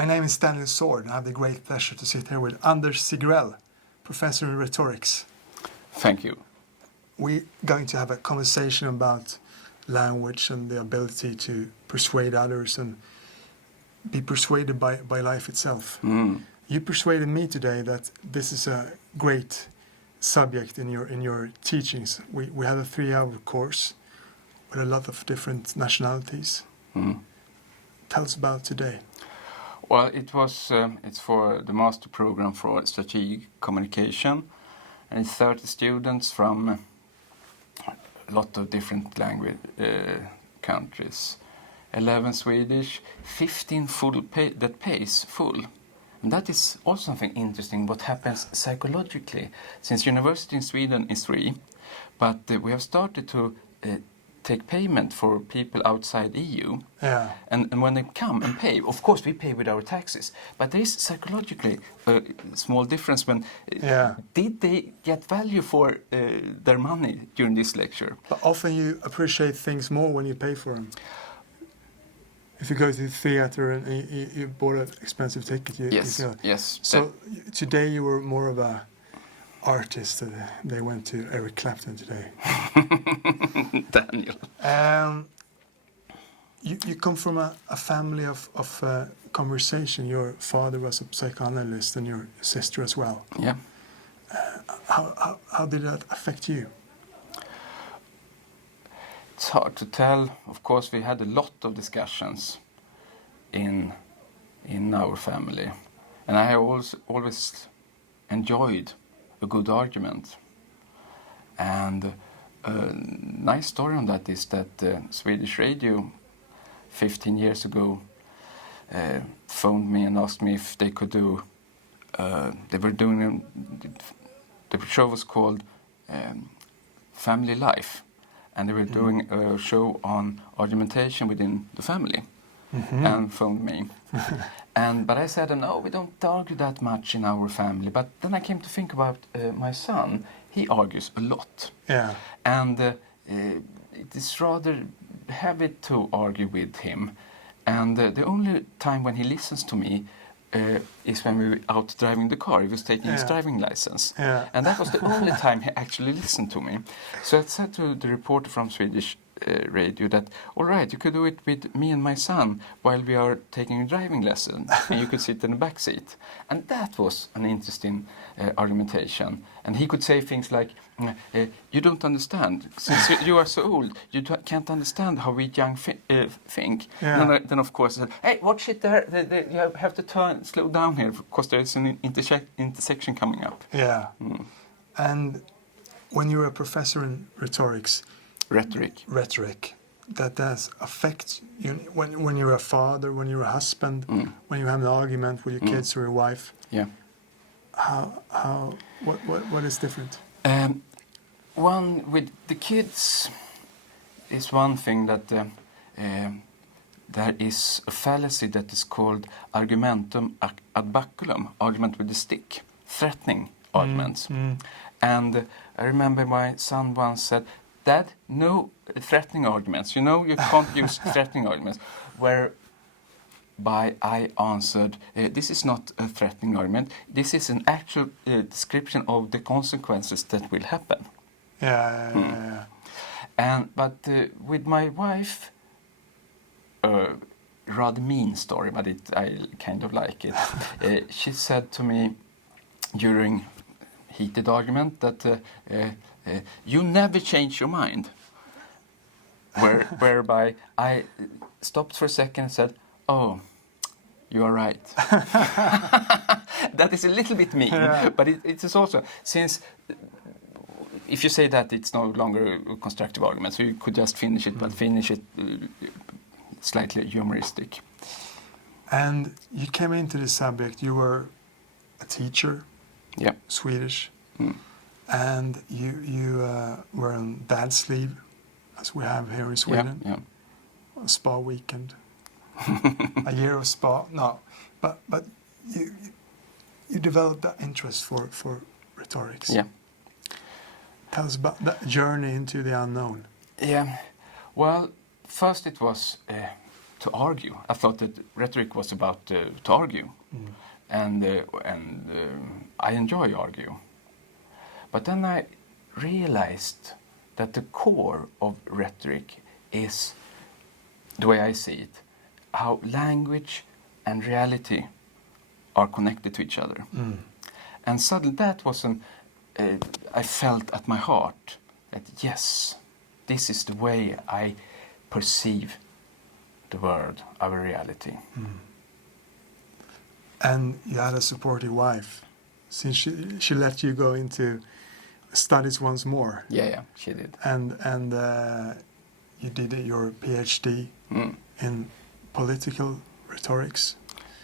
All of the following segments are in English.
My name is Gunnel Kjell Swärd, and I have the great pleasure to sit here with Anders Sigrell, Professor in Rhetorics. Thank you. We're going to have a conversation about language and the ability to persuade others and be persuaded by life itself. You persuaded me today that this is a great subject in your teachings. We have a 3-hour course with a lot of different nationalities. Tell us about today. Well, it's for the master program for strategic communication, and it's 30 students from a lot of different language countries. 11 Swedish, 15 that pays full. And that is also something interesting, what happens psychologically. Since university in Sweden is free, but we have started to take payment for people outside EU. Yeah. And when they come and pay, of course we pay with our taxes, but there is psychologically a small difference when did they get value for their money during this lecture? But often you appreciate things more when you pay for them. If you go to the theater and you bought an expensive ticket, you feel it. Yes. So today you were more of a artist. They went to Eric Clapton today. Daniel. You come from a family of conversation. Your father was a psychoanalyst and your sister as well. Yeah. How did that affect you? It's hard to tell. Of course, we had a lot of discussions in our family, and I have always enjoyed a good argument. And a nice story on that is that Swedish radio 15 years ago phoned me and asked me if they could do. They were doing the show was called Family Life. And they were doing a show on argumentation within the family, and phoned me. But I said, no, we don't argue that much in our family. But then I came to think about my son. He argues a lot. Yeah. And it is rather heavy to argue with him. And the only time when he listens to me is when we were out driving the car. He was taking his driving license. Yeah. And that was the only time he actually listened to me. So I said to the reporter from Swedish radio that, all right, you could do it with me and my son while we are taking a driving lesson, and you could sit in the back seat. And that was an interesting argumentation. And he could say things like, you don't understand. Since you are so old, you can't understand how we young think. Yeah. And then, of course, I said, hey, watch it there. You have to slow down here, because there is an intersection coming up. Yeah. And when you're a professor in rhetorics, Rhetoric, that does affect you when you're a father, when you're a husband, when you have an argument with your kids or your wife. Yeah. What is different? One with the kids is one thing that there is a fallacy that is called Argumentum ad baculum, argument with the stick, threatening arguments. And I remember my son once said, Dad, no threatening arguments. You know, you can't use threatening arguments. Whereby I answered, this is not a threatening argument. This is an actual description of the consequences that will happen. Yeah. But with my wife, rather mean story, but I kind of like it. She said to me during heated argument that you never change your mind. Whereby I stopped for a second and said, oh, you are right. That is a little bit mean, but it is also, since if you say that, it's no longer a constructive argument, so you could just finish it, but finish it slightly humoristic. And you came into this subject, you were a teacher, Swedish, and you were on dad's leave, as we have here in Sweden, a spa weekend, a year of spa. No, but you developed that interest for rhetorics. Yeah. Tell us about that journey into the unknown. Yeah. Well, first it was to argue. I thought that rhetoric was about to argue, and I enjoy argue. But then I realized that the core of rhetoric is, the way I see it, how language and reality are connected to each other. And suddenly that was I felt at my heart that yes, this is the way I perceive the world, our reality. And you had a supportive wife, since she let you go into studies once more. Yeah, she did. And you did your PhD in political rhetorics.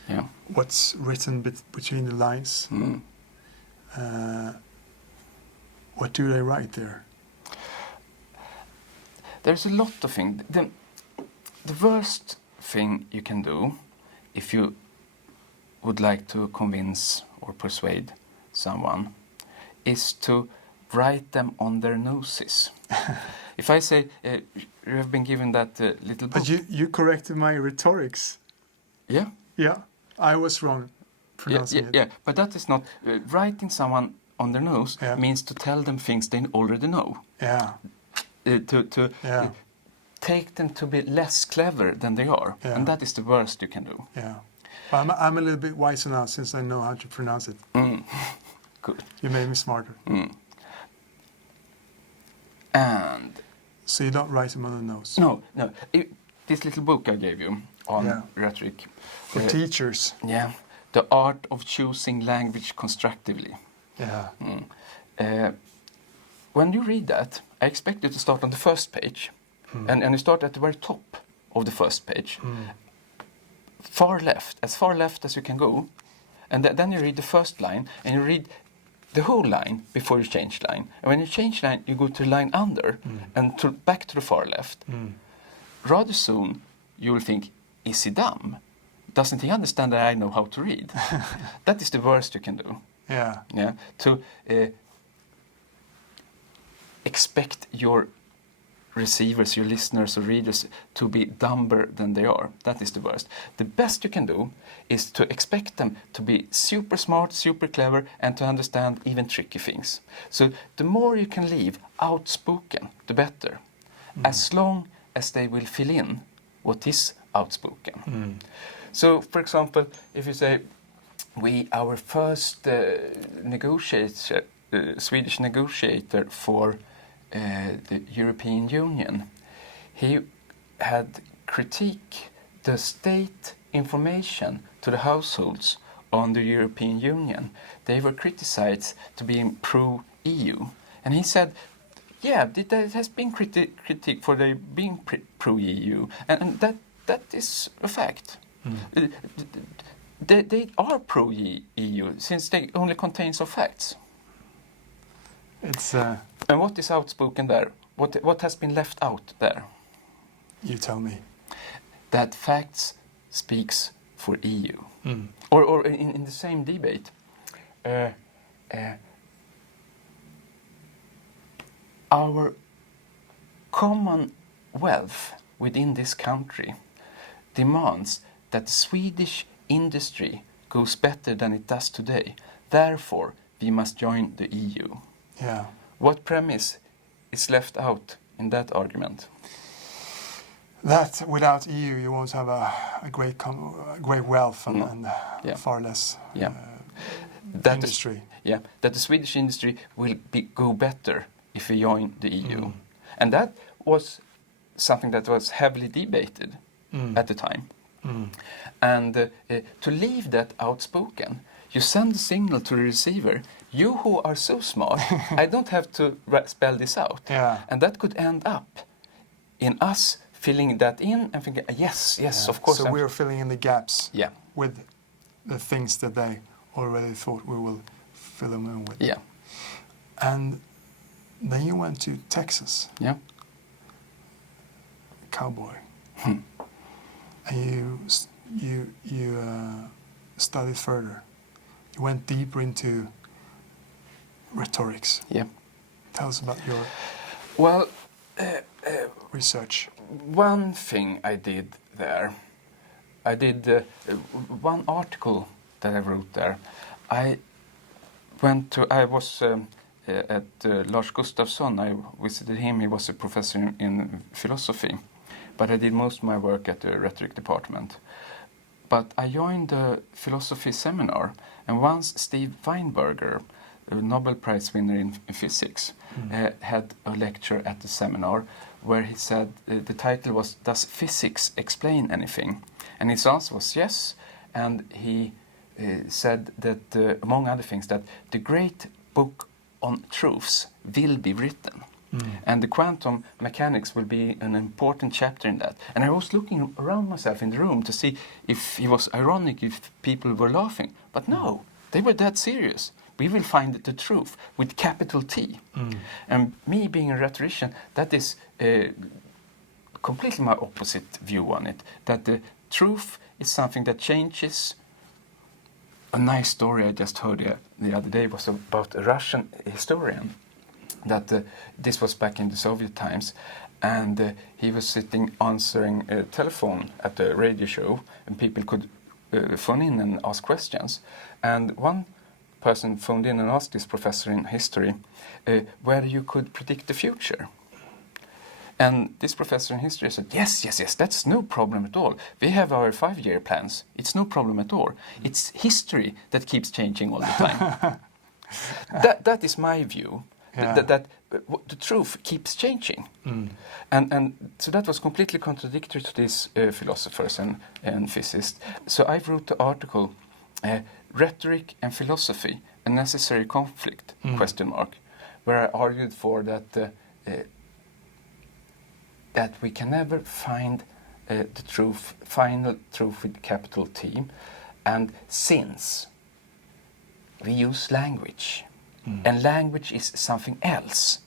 Yeah. What's written between the lines? What do they write there? There's a lot of things. The worst thing you can do if you would like to convince or persuade someone is to write them on their noses. If I say, you have been given that little book. But you corrected my rhetorics. Yeah. Yeah, I was wrong pronouncing it. Yeah, but that is not... writing someone on their nose means to tell them things they already know. Yeah. To take them to be less clever than they are. Yeah. And that is the worst you can do. Yeah. But I'm a little bit wiser now since I know how to pronounce it. Good. You made me smarter. And... So you don't write them on the nose? No. This little book I gave you on rhetoric. For teachers. Yeah. The art of choosing language constructively. Yeah. When you read that, I expect you to start on the first page. And you start at the very top of the first page. Far left as you can go. And then you read the first line, and you read the whole line before you change line. And when you change line, you go to the line under, and back to the far left. Rather soon, you will think, is he dumb? Doesn't he understand that I know how to read? That is the worst you can do. Yeah. Yeah. To expect your receivers, your listeners or readers to be dumber than they are. That is the worst. The best you can do is to expect them to be super smart, super clever, and to understand even tricky things. So the more you can leave outspoken, the better. As long as they will fill in what is outspoken. So, for example, if you say, our first Swedish negotiator for the European Union, he had critiqued the state information to the households on the European Union. They were criticized to be pro-EU. And he said, it has been critique for their being pro-EU. And that is a fact. They are pro-EU since they only contain some facts. It's And what is outspoken there? What has been left out there? You tell me. That facts speaks for EU. Or in the same debate, our common wealth within this country demands that Swedish industry goes better than it does today. Therefore, we must join the EU. Yeah. What premise is left out in that argument? That without EU you won't have a great wealth and far less industry. That the Swedish industry will go better if we join the EU. And that was something that was heavily debated at the time. And to leave that outspoken, you send a signal to the receiver, you who are so smart, I don't have to spell this out. Yeah. And that could end up in us filling that in and thinking, yes, of course. So we're filling in the gaps Yeah. with the things that they already thought we will fill them in with. Yeah. And then you went to Texas. Yeah. Cowboy. And you studied further. You went deeper into rhetorics. Yeah. Tell us about your Well, research. one thing I did there I did one article that I wrote there. I was at Lars Gustafsson. I visited him. He was a professor in philosophy, but I did most of my work at the rhetoric department. But I joined a philosophy seminar, and once Steve Weinberger, a Nobel Prize winner in physics, had a lecture at the seminar where he said the title was "Does Physics Explain Anything?" And his answer was yes, and he said that, among other things, that the great book on truths will be written. And the quantum mechanics will be an important chapter in that. And I was looking around myself in the room to see if he was ironic, if people were laughing. But no, they were dead serious. We will find the truth with capital T. And me being a rhetorician, that is completely my opposite view on it. That the truth is something that changes. A nice story I just heard the other day was about a Russian historian. That this was back in the Soviet times, and he was sitting answering a telephone at a radio show, and people could phone in and ask questions. And one person phoned in and asked this professor in history whether you could predict the future. And this professor in history said, yes, that's no problem at all. We have our 5-year plans. It's no problem at all. It's history that keeps changing all the time. That is my view. Yeah. That the truth keeps changing. And so that was completely contradictory to these philosophers and physicists. So I wrote the article, Rhetoric and Philosophy, a Necessary Conflict, question mark, where I argued for that that we can never find the truth, final truth with capital T, and since we use language, and language is something else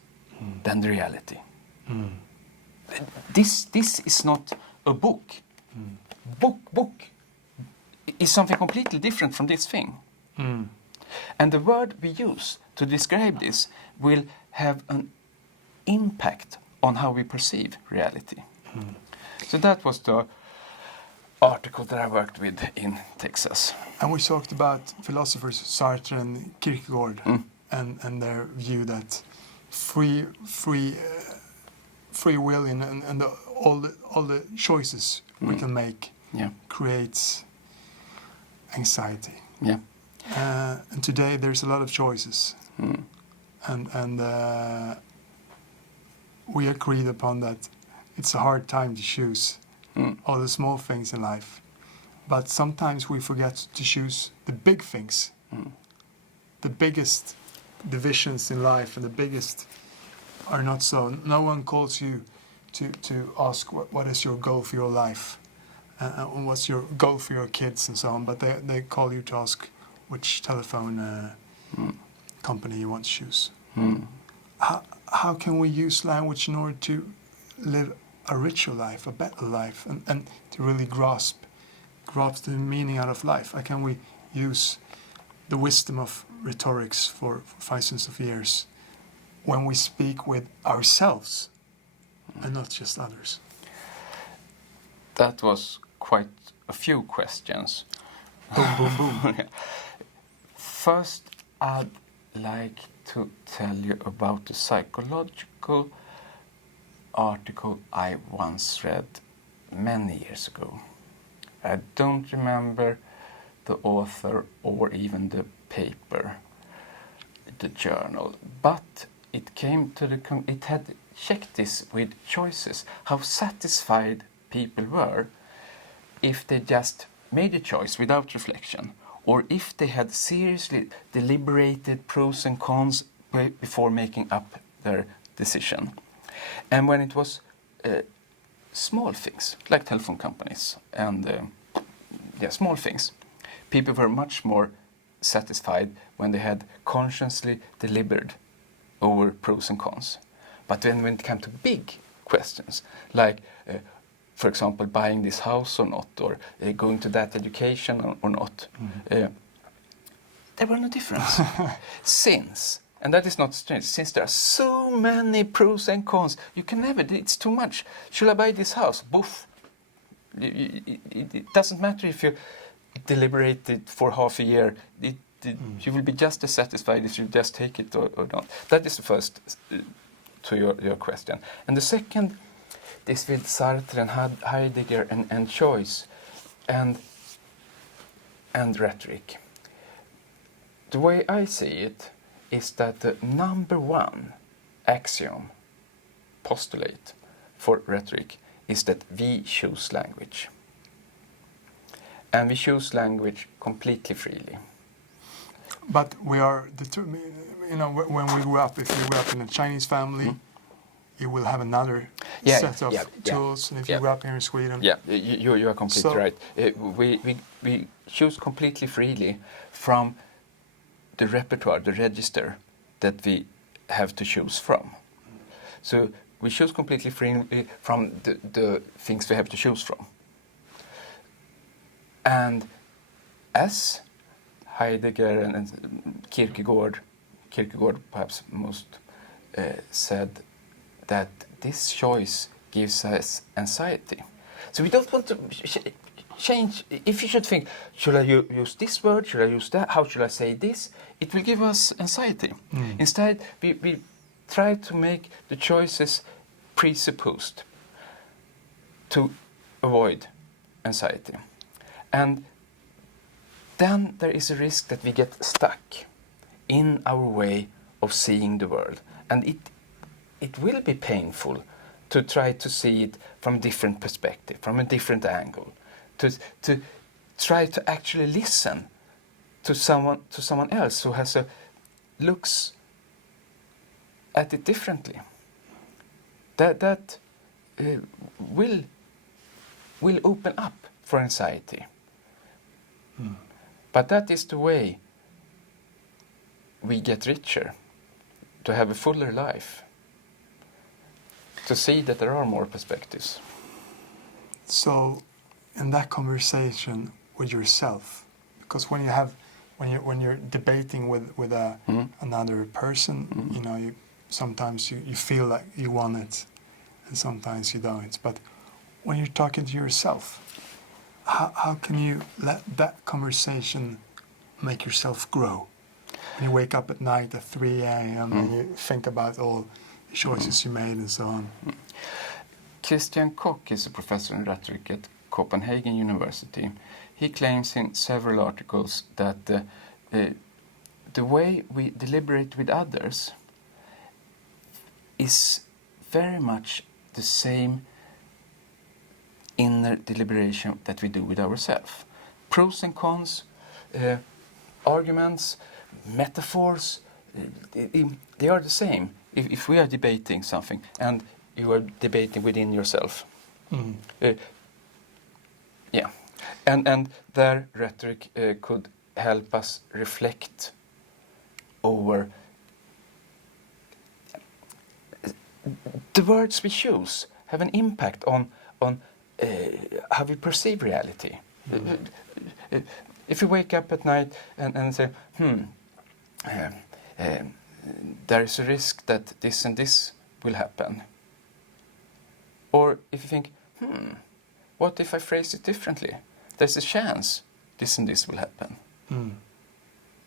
than the reality. This is not a book. Book is something completely different from this thing. And the word we use to describe this will have an impact on how we perceive reality. So that was the article that I worked with in Texas. And we talked about philosophers Sartre and Kierkegaard and their view that free will and all the choices we can make creates anxiety. Yeah. And today there's a lot of choices, and we agreed upon that it's a hard time to choose all the small things in life, but sometimes we forget to choose the big things, the biggest divisions in life, and the biggest are not so. No one calls you to ask what is your goal for your life, and what's your goal for your kids and so on, but they call you to ask which telephone company you want to choose. How can we use language in order to live a richer life, a better life, and to really grasp the meaning out of life? How can we use the wisdom of rhetorics for thousands of years when we speak with ourselves and not just others? That was quite a few questions. Boom, boom, boom. First, I'd like to tell you about the psychological article I once read many years ago. I don't remember the author or even the paper, the journal, but it came to it had checked this with choices, how satisfied people were if they just made a choice without reflection, or if they had seriously deliberated pros and cons before making up their decision. And when it was small things, like telephone companies and small things, people were much more satisfied when they had consciously deliberated over pros and cons. But then when it came to big questions, like for example, buying this house or not, or going to that education or not, there were no difference. And that is not strange, since there are so many pros and cons, you can never, it's too much. Should I buy this house? Boof. It doesn't matter if you deliberate it for half a year. You will be just as satisfied if you just take it or not. That is the first to your question. And the second is with Sartre and Heidegger and choice and rhetoric. The way I see it is that the number one axiom, postulate for rhetoric is that we choose language. And we choose language completely freely. But we are determined, when we grew up, if you grew up in a Chinese family, you will have another set of tools. And if you grew up here in Sweden... Yeah, you are completely right. We choose completely freely from the repertoire, the register that we have to choose from. So we choose completely freely from the things we have to choose from. And as Heidegger and Kierkegaard perhaps most said that this choice gives us anxiety. So we don't want to change. If you should think, should I use this word? Should I use that? How should I say this? It will give us anxiety. Instead, we try to make the choices presupposed to avoid anxiety. And then there is a risk that we get stuck in our way of seeing the world. And it will be painful to try to see it from a different perspective, from a different angle, to try to actually listen to someone else who looks at it differently. That will open up for anxiety. But that is the way we get richer, to have a fuller life, to see that there are more perspectives. So, in that conversation with yourself, because when you're debating with another person, sometimes you feel like you want it, and sometimes you don't. But when you're talking to yourself, how can you let that conversation make yourself grow? When you wake up at night at 3 a.m. and you think about all the choices you made and so on. Christian Koch is a professor in rhetoric at Copenhagen University. He claims in several articles that the way we deliberate with others is very much the same inner deliberation that we do with ourselves. Pros and cons, arguments, metaphors, they are the same. If we are debating something and you are debating within yourself. And their rhetoric could help us reflect over the words we choose have an impact on how we perceive reality. If you wake up at night and say, there is a risk that this and this will happen. Or if you think, what if I phrase it differently? There's a chance this and this will happen.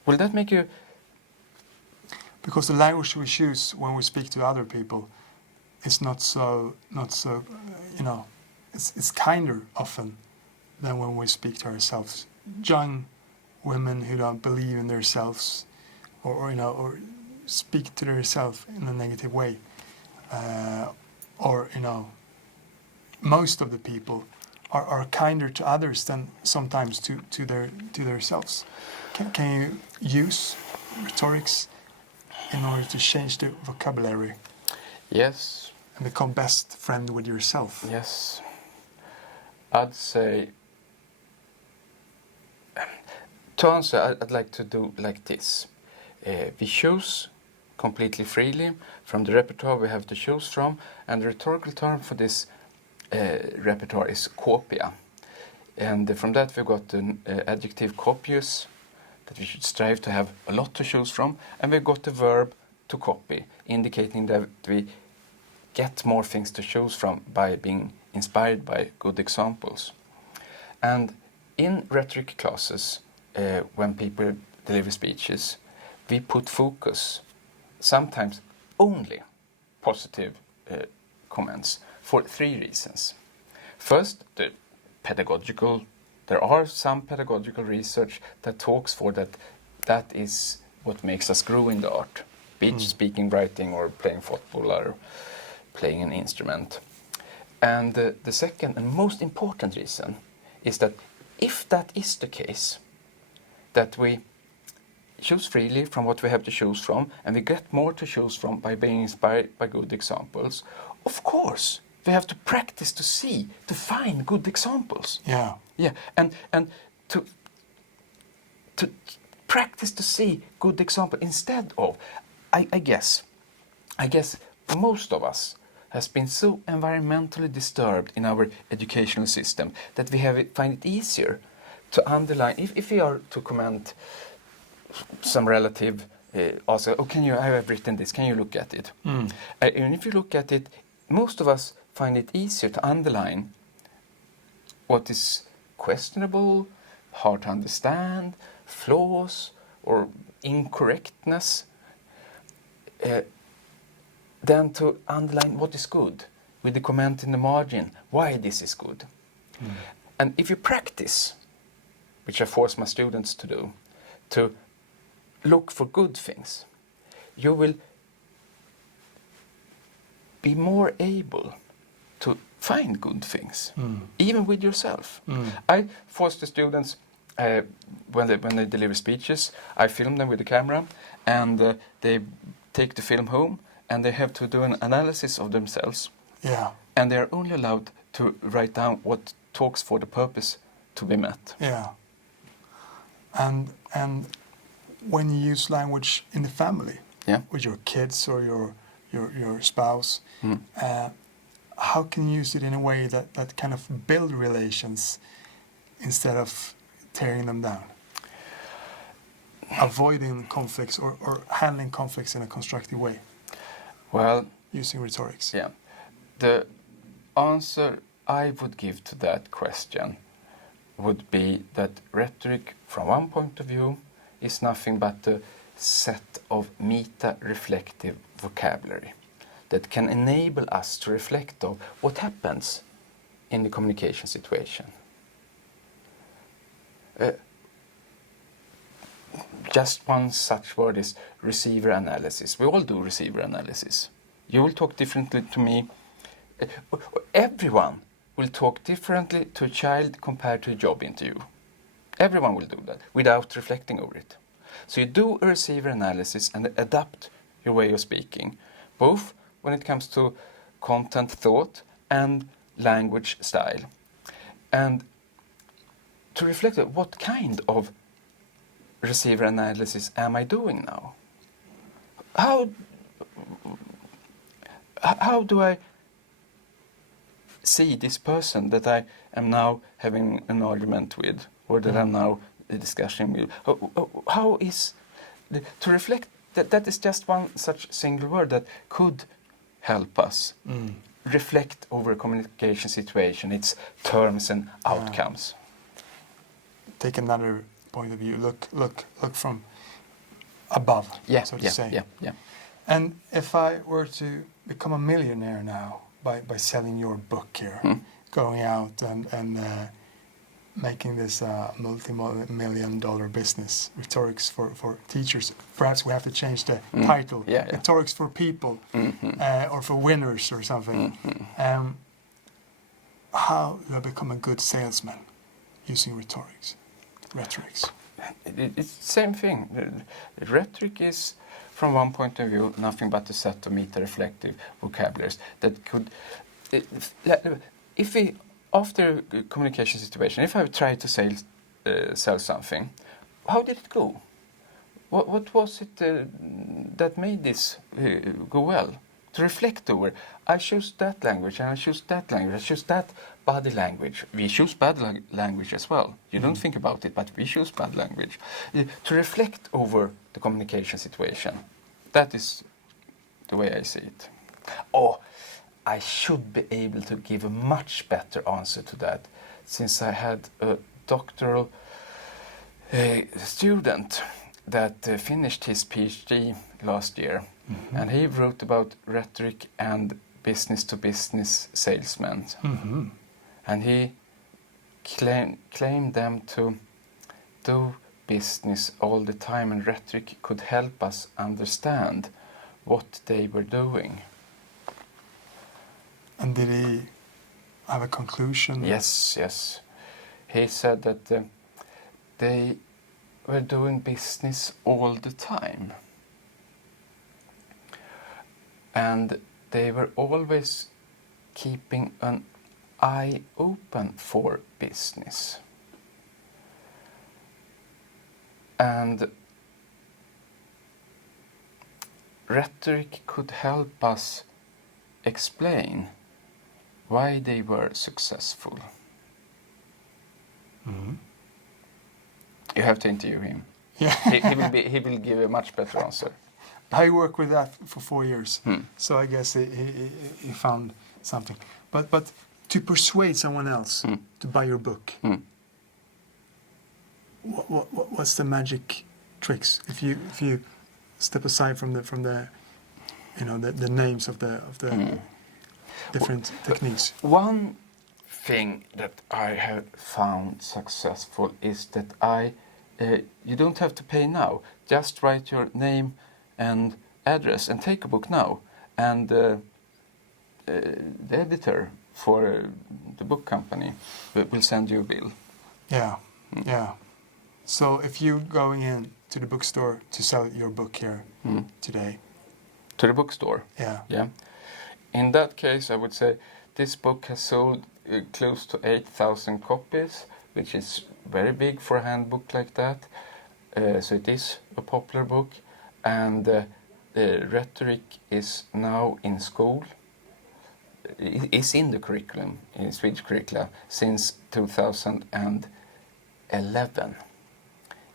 Will that make you... Because the language we choose when we speak to other people is not so it's kinder often than when we speak to ourselves. Young women who don't believe in themselves or speak to themselves in a negative way, most of the people are kinder to others than sometimes to themselves. Can you use rhetorics in order to change the vocabulary? Yes. And become best friend with yourself? Yes. I'd say, to answer, I'd like to do like this. We choose completely freely from the repertoire we have to choose from, and the rhetorical term for this repertoire is copia. And from that we got an adjective copious, that we should strive to have a lot to choose from, and we got the verb to copy, indicating that we get more things to choose from by being inspired by good examples. And in rhetoric classes, when people deliver speeches, we put focus, sometimes only positive comments, for 3 reasons. First, there are some pedagogical research that talks for that is what makes us grow in the art, be it speaking, writing, or playing football, or playing an instrument. And the second and most important reason is that if that is the case, that we choose freely from what we have to choose from, and we get more to choose from by being inspired by good examples, of course, we have to practice to find good examples. Yeah. Yeah, and to practice to see good example instead of, I guess most of us has been so environmentally disturbed in our educational system that we find it easier to underline, if we are to comment some relative, also, I have written this, can you look at it? And if you look at it, most of us find it easier to underline what is questionable, hard to understand, flaws, or incorrectness, than to underline what is good, with the comment in the margin, why this is good. And if you practice, which I force my students to do, to look for good things, you will be more able to find good things, even with yourself. I force the students, when they deliver speeches, I film them with the camera, and they take the film home, and they have to do an analysis of themselves. Yeah. And they are only allowed to write down what talks for the purpose to be met. Yeah. And when you use language in the family, with your kids or your spouse, how can you use it in a way that kind of build relations instead of tearing them down? Avoiding conflicts or handling conflicts in a constructive way. Well, using rhetorics. Yeah. The answer I would give to that question would be that rhetoric, from one point of view, is nothing but a set of meta-reflective vocabulary that can enable us to reflect on what happens in the communication situation. Just one such word is receiver analysis. We all do receiver analysis. You will talk differently to me. Everyone will talk differently to a child compared to a job interview. Everyone will do that without reflecting over it. So you do a receiver analysis and adapt your way of speaking, both when it comes to content, thought, and language style. And to reflect on what kind of receiver analysis am I doing now? How do I see this person that I am now having an argument with, or that I'm now discussing with? How is to reflect that is just one such single word that could help us reflect over a communication situation, its terms and outcomes. Take another point of view. Look from above, so to say. Yeah. And if I were to become a millionaire now by selling your book here, going out and making this multi-million-dollar business, Rhetorics for Teachers. Perhaps we have to change the title. Rhetorics for People, or for Winners or something. How do I become a good salesman using rhetorics? It's the same thing. Rhetoric is, from one point of view, nothing but a set of meta-reflective vocabularies that could... If we, after a communication situation, if I try to sell something, how did it go? What was it that made this go well? To reflect over, I choose that language, and I choose that language, I choose that body language. We choose body language as well. You don't think about it, but we choose body language. To reflect over the communication situation. That is the way I see it. I should be able to give a much better answer to that, since I had a doctoral student that finished his PhD last year, and he wrote about rhetoric and business-to-business salesmen, and he claimed them to do business all the time, and rhetoric could help us understand what they were doing. And did he have a conclusion? Yes. He said that they were doing business all the time. And they were always keeping an eye open for business. And rhetoric could help us explain why they were successful. You have to interview him. Yeah. he will give a much better answer. I worked with that for 4 years, so I guess he found something. But to persuade someone else to buy your book, what's the magic tricks? If you step aside from the the names of the different techniques. One thing that I have found successful is that you don't have to pay now. Just write your name and address and take a book now, and the editor for the book company will send you a bill. Yeah. So if you're going in to the bookstore to sell your book here today. To the bookstore? Yeah. In that case, I would say this book has sold close to 8,000 copies, which is very big for a handbook like that. So it is a popular book, and rhetoric is now in school. It is in the curriculum, in Swedish curricula, since 2011.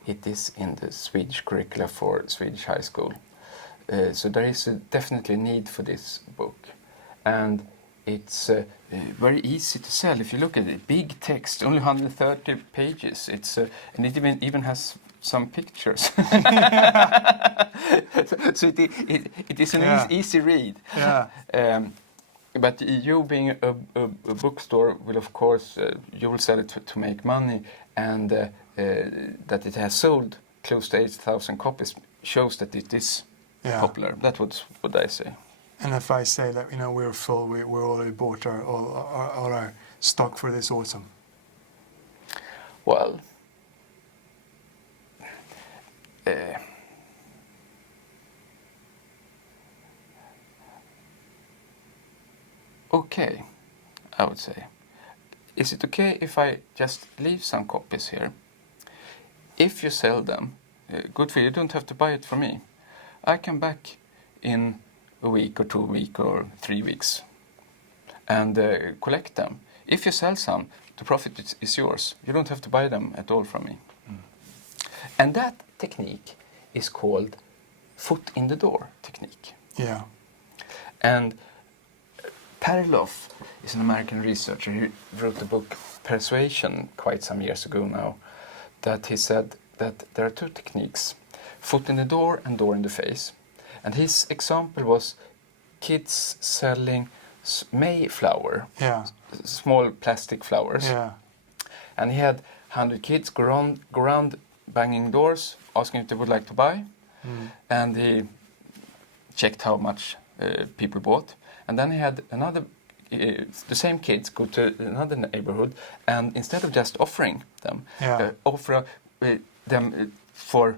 It is in the Swedish curricula for Swedish high school. So there is definitely a need for this book. And it's very easy to sell. If you look at it, big text, only 130 pages. And it even has some pictures. So it is an easy read. Yeah. But you being a bookstore will, of course, you will sell it to make money, and that it has sold close to 8,000 copies shows that it is popular. That's what I say. And if I say that we're full, we're already bought all our stock for this autumn. Well, okay, I would say. Is it okay if I just leave some copies here? If you sell them, good for you. You don't have to buy it from me. I come back in a week or 2 weeks or 3 weeks and collect them. If you sell some, the profit is yours. You don't have to buy them at all from me. And that technique is called foot in the door technique. Yeah. And Perloff is an American researcher. He wrote the book Persuasion quite some years ago now, that he said that there are two techniques, foot in the door and door in the face. And his example was kids selling Mayflower, small plastic flowers. Yeah. And he had 100 kids go around banging doors, asking if they would like to buy. And he checked how much people bought. And then he had the same kids go to another neighborhood, and instead of just offering them, offer them for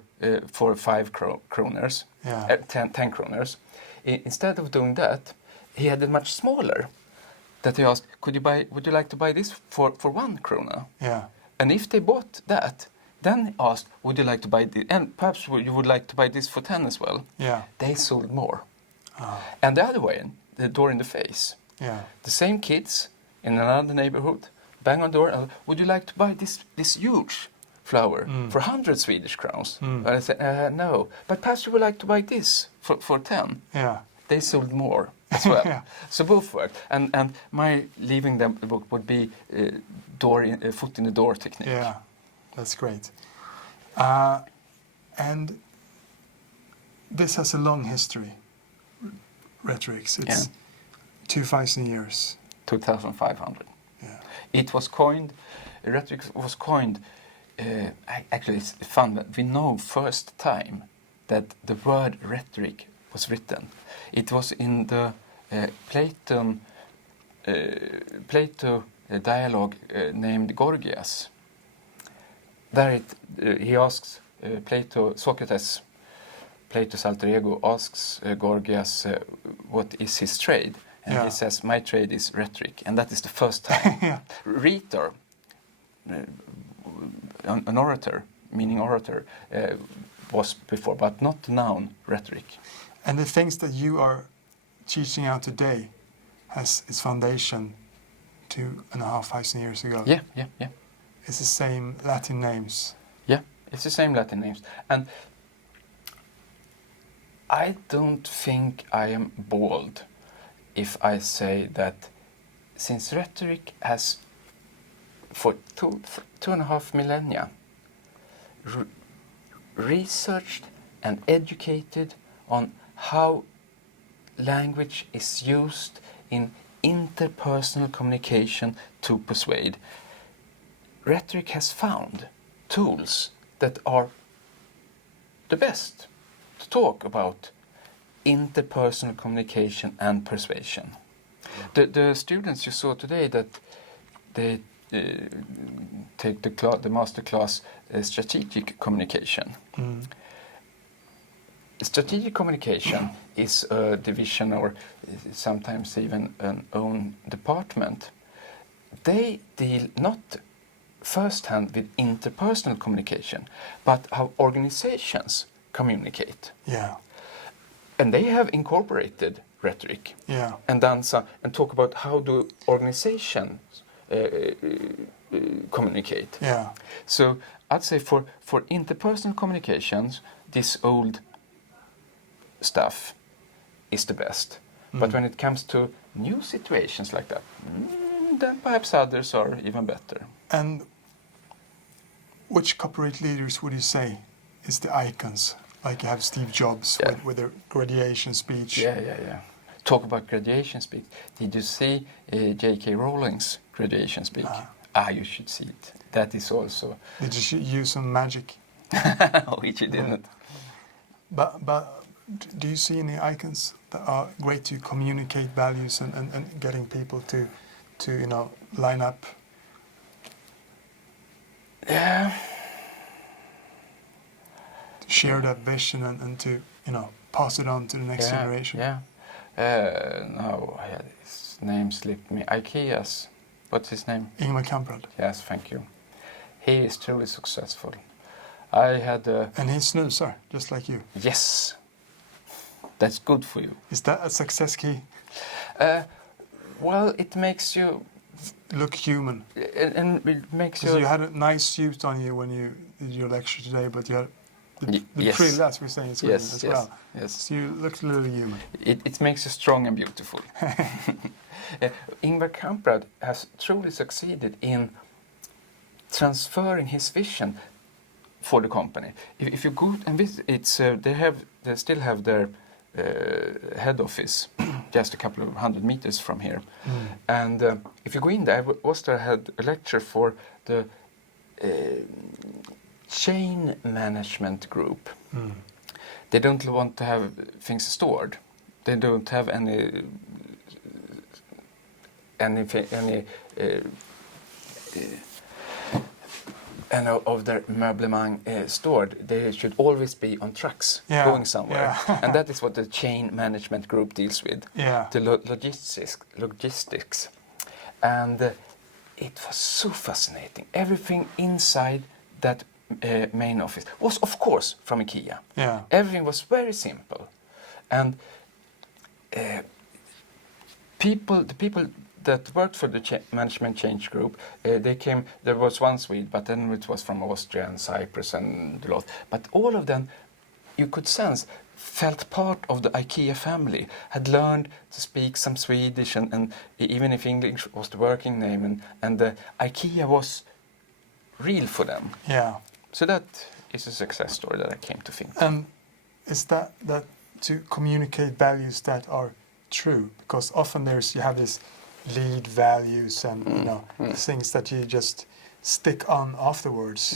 5 kroners, 10 kroners. Instead of doing that, he had it much smaller. That he asked, would you like to buy this for 1 krona? Yeah. And if they bought that, then he asked, would you like to buy this? And perhaps you would like to buy this for 10 as well. Yeah. They sold more. And the other way, the door in the face. Yeah. The same kids in another neighborhood bang on the door. Would you like to buy this huge flower for 100 Swedish crowns? And I said, no. But perhaps you would like to buy this for 10. Yeah. They sold more. as well. Yeah. So both worked. And my leaving the book would be foot in the door technique. Yeah, that's great. And this has a long history, rhetorics. It's 2,000 years. 2,500. Yeah. It was coined, rhetoric was coined, actually it's fun that we know first time that the word rhetoric was written. It was in the Plato dialogue named Gorgias. There he asks Socrates, Plato's alter ego, asks Gorgias what is his trade. And he says, my trade is rhetoric. And that is the first time. Rhetor, an orator, meaning orator, was before, but not the noun rhetoric. And the things that you are teaching out today has its foundation 2,500 years ago. Yeah. It's the same Latin names. Yeah, it's the same Latin names. And I don't think I am bold if I say that since rhetoric has, for 2.5 millennia, researched and educated on how language is used in interpersonal communication to persuade, rhetoric has found tools that are the best to talk about interpersonal communication and persuasion. The students you saw today that they take the master class strategic communication. Strategic communication is a division or sometimes even an own department. They deal not first-hand with interpersonal communication, but how organizations communicate. Yeah. And they have incorporated rhetoric and done some, and talk about how do organizations communicate. Yeah. So I'd say for interpersonal communications, this old stuff is the best. But when it comes to new situations like that, then perhaps others are even better. And which corporate leaders would you say is the icons? Like you have Steve Jobs with their graduation speech. Yeah. Talk about graduation speech. Did you see J.K. Rowling's graduation speech? You should see it. That is also... Did you use some magic? Which you didn't. But do you see any icons that are great to communicate values and getting people to line up? Yeah. To share that vision and to pass it on to the next generation. Yeah. No, his name slipped me. IKEA's. What's his name? Ingmar Kamprad. Yes, thank you. He is truly successful. I had And he's snoozer, just like you. Yes. That's good for you. Is that a success key? Well, it makes you... Look human. And it makes you... You had a nice suit on you when you did your lecture today, but you had the prill, as we're saying in Sweden as well. Yes. So you looked a little human. It makes you strong and beautiful. Ingvar Kamprad has truly succeeded in transferring his vision for the company. If you go and visit, they still have their head office just a couple of 100 meters from here. And if you go in there, I had a lecture for the chain management group. They don't want to have things stored. They don't have any of their meublement stored. They should always be on trucks going somewhere. And that is what the chain management group deals with. The logistics. And it was so fascinating. Everything inside that main office was, of course, from IKEA. Everything was very simple. And the people that worked for the management change group, they came, there was one Swede, but then it was from Austria and Cyprus and a lot. But all of them, you could sense felt part of the IKEA family, had learned to speak some Swedish, and even if English was the working name, and the IKEA was real for them. Yeah. So that is a success story that I came to think. And is that to communicate values that are true? Because often you have this lead values and things that you just stick on afterwards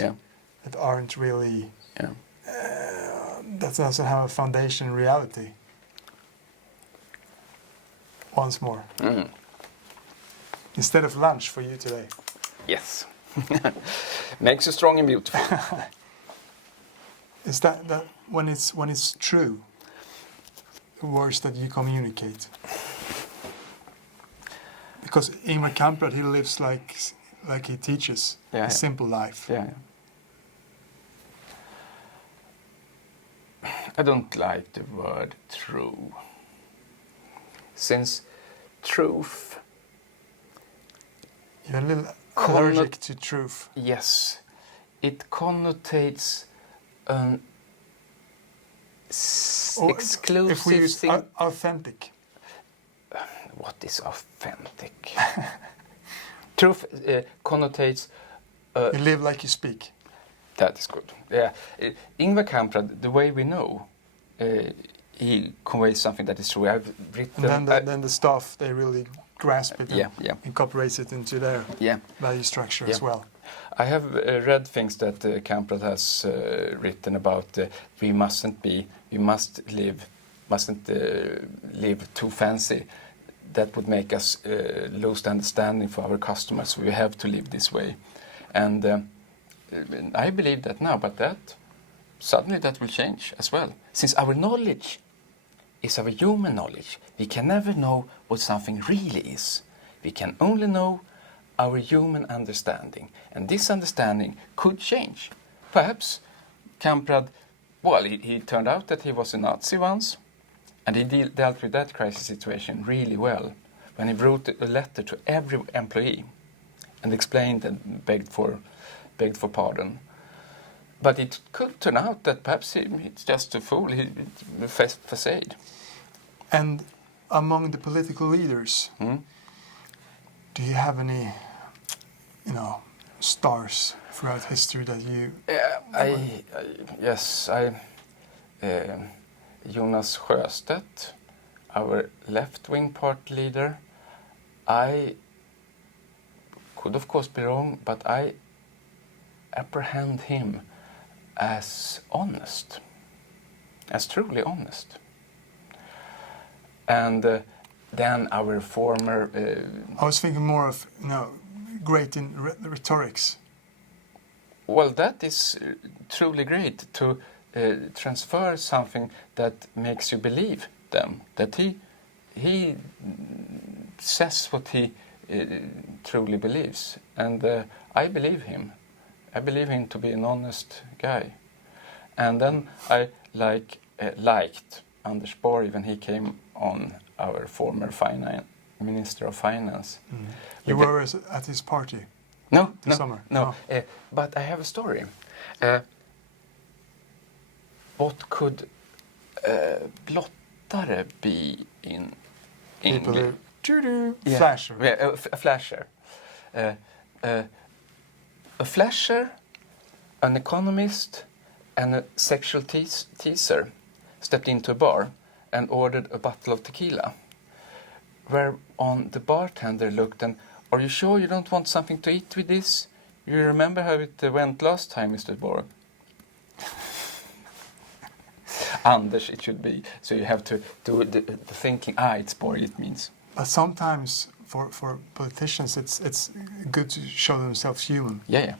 that aren't really that doesn't have a foundation in reality. Once more. Instead of lunch for you today. Yes. Makes you strong and beautiful. Is that when it's true, the words that you communicate? Because Ingvar Kamprad, he lives like he teaches a simple life. Yeah. I don't like the word true. Since truth... You're a little allergic to truth. Yes. It connotates an exclusive if we use thing. Authentic. What is authentic? Truth connotates... you live like you speak. That is good. Yeah. Ingvar Kamprad, the way we know, he conveys something that is true. I've written... And then the staff, they really grasp it and incorporate it into their value structure as well. I have read things that Kamprad has written about we mustn't live too fancy. That would make us lose the understanding for our customers. We have to live this way. And I believe that now, but suddenly that will change as well. Since our knowledge is our human knowledge, we can never know what something really is. We can only know our human understanding. And this understanding could change. Perhaps Kamprad, he turned out that he was a Nazi once, and he dealt with that crisis situation really well when he wrote a letter to every employee and explained and begged for pardon. But it could turn out that perhaps it's just a fool, a facade. And among the political leaders, do you have any, stars throughout history that you... Jonas Sjöstedt, our left-wing party leader. I could of course be wrong, but I apprehend him as honest, as truly honest. And then our former... I was thinking more of, great in rhetorics. Well, that is truly great to transfer something that makes you believe them. That he says what he truly believes. And I believe him. I believe him to be an honest guy. And then I liked Anders Borg when he came on, our former Minister of Finance. You were at his party? No. Oh. But I have a story. What could blottare be in English? Flasher. Yeah, a flasher. A flasher, an economist, and a sexual teaser stepped into a bar and ordered a bottle of tequila. Whereon the bartender looked and, "Are you sure you don't want something to eat with this? You remember how it went last time, Mr. Borg?" Anders, it should be. So you have to do the thinking. It's Borg, it means. But sometimes for politicians, it's good to show themselves human. Yeah.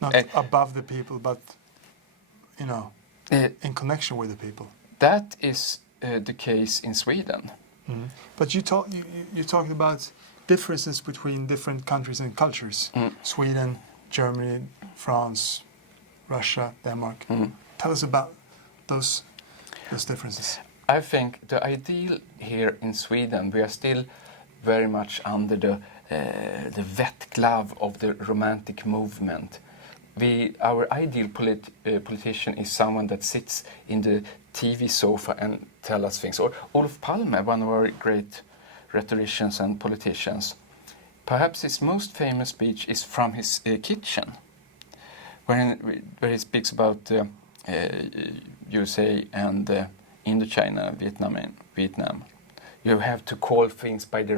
Not above the people, but in connection with the people. That is the case in Sweden. But you talked about differences between different countries and cultures. Sweden, Germany, France, Russia, Denmark. Tell us about those differences. I think the ideal here in Sweden, we are still very much under the wet glove of the romantic movement. Our ideal politician is someone that sits in the TV sofa and tell us things. Or Olof Palme, one of our great rhetoricians and politicians, perhaps his most famous speech is from his kitchen, where he speaks about USA and Indochina, Vietnam. You have to call things by the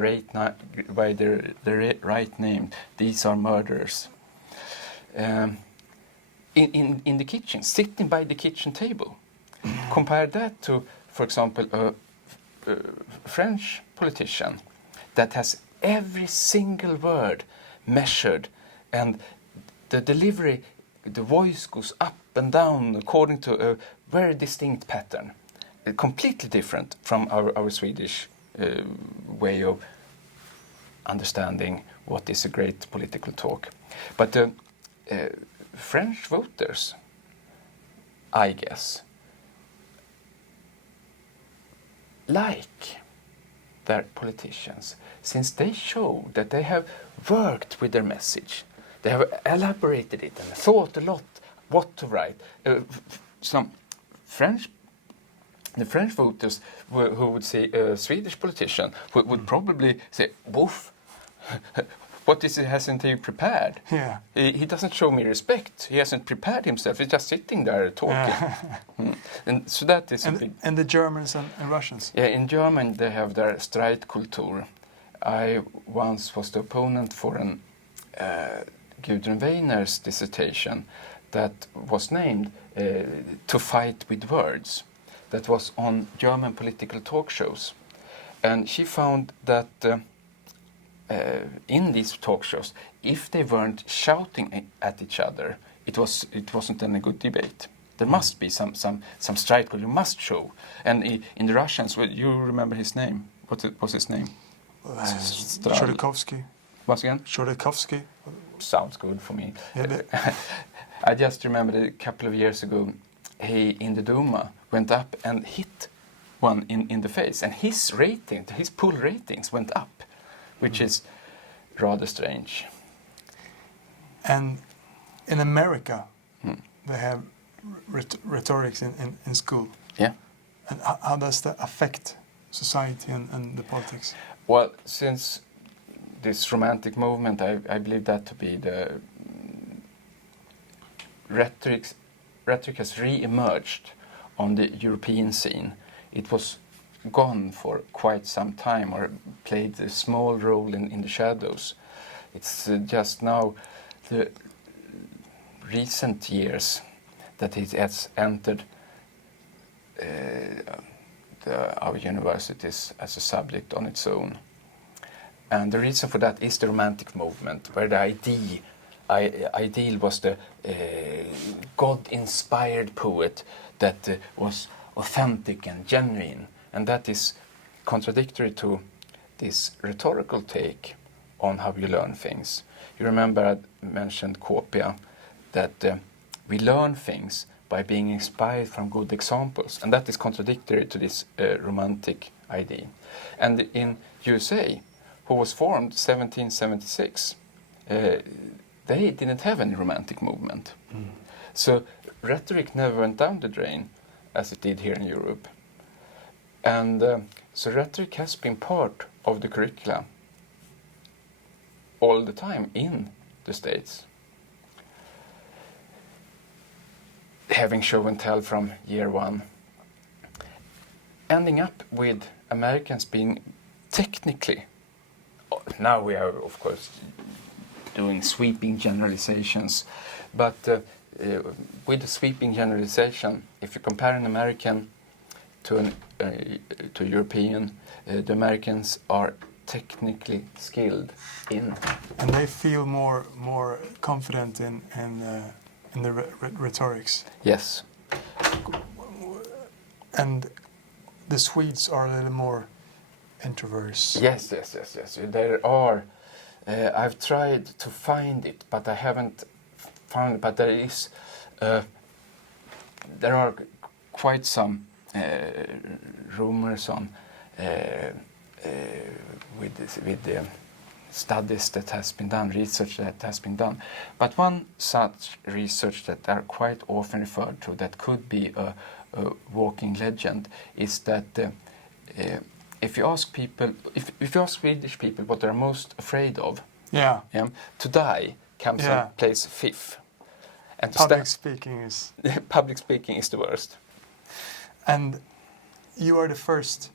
right name. These are murderers. In the kitchen, sitting by the kitchen table. Compare that to, for example, a French politician that has every single word measured, and the delivery, the voice goes up and down according to a very distinct pattern. Completely different from our Swedish way of understanding what is a great political talk. But the French voters, I guess, like their politicians, since they show that they have worked with their message. They have elaborated it and thought a lot what to write. The French voters who would say a Swedish politician would probably say, "Woof, what is it? Hasn't he prepared? Yeah. He doesn't show me respect. He hasn't prepared himself. He's just sitting there talking." And so that is and the Germans and Russians. Yeah, in German they have their Streitkultur. I once was the opponent for an Gudrun Weiner's dissertation that was named "To Fight with Words." That was on German political talk shows, and she found that in these talk shows, if they weren't shouting at each other, it wasn't any good debate. There must be some strike where you must show. And in the Russians, well, you remember his name? What was his name? Chodorkovsky. Once again? Chodorkovsky. Sounds good for me. Yeah, I just remembered a couple of years ago, he in the Duma went up and hit one in the face, and his poll ratings went up, which is rather strange. And in America, they have rhetorics in school. Yeah. And how does that affect society and the politics? Well, since this romantic movement, I believe that to be the rhetoric has re-emerged on the European scene. It was gone for quite some time, or played a small role in the shadows. It's just now the recent years that it has entered our universities as a subject on its own. And the reason for that is the romantic movement, where the ideal was the God-inspired poet that was authentic and genuine. And that is contradictory to this rhetorical take on how you learn things. You remember I mentioned Copia, that we learn things by being inspired from good examples. And that is contradictory to this romantic idea. And in USA, who was formed 1776, they didn't have any romantic movement. So rhetoric never went down the drain as it did here in Europe. And so rhetoric has been part of the curricula all the time in the States. Having show and tell from year one. Ending up with Americans being technically, now we are of course doing sweeping generalizations, but with the sweeping generalization, if you compare an American to a European, the Americans are technically skilled in. And they feel more confident in the rhetorics. Yes. And the Swedes are a little more introverts. Yes. There are. I've tried to find it, but I haven't found it. But there are quite some rumors on with the studies that has been done, research that has been done. But one such research that are quite often referred to that could be a walking legend, is that if you ask people, if you ask Swedish people what they're most afraid of, to die comes in place fifth. And public speaking is public speaking is the worst. And you are the first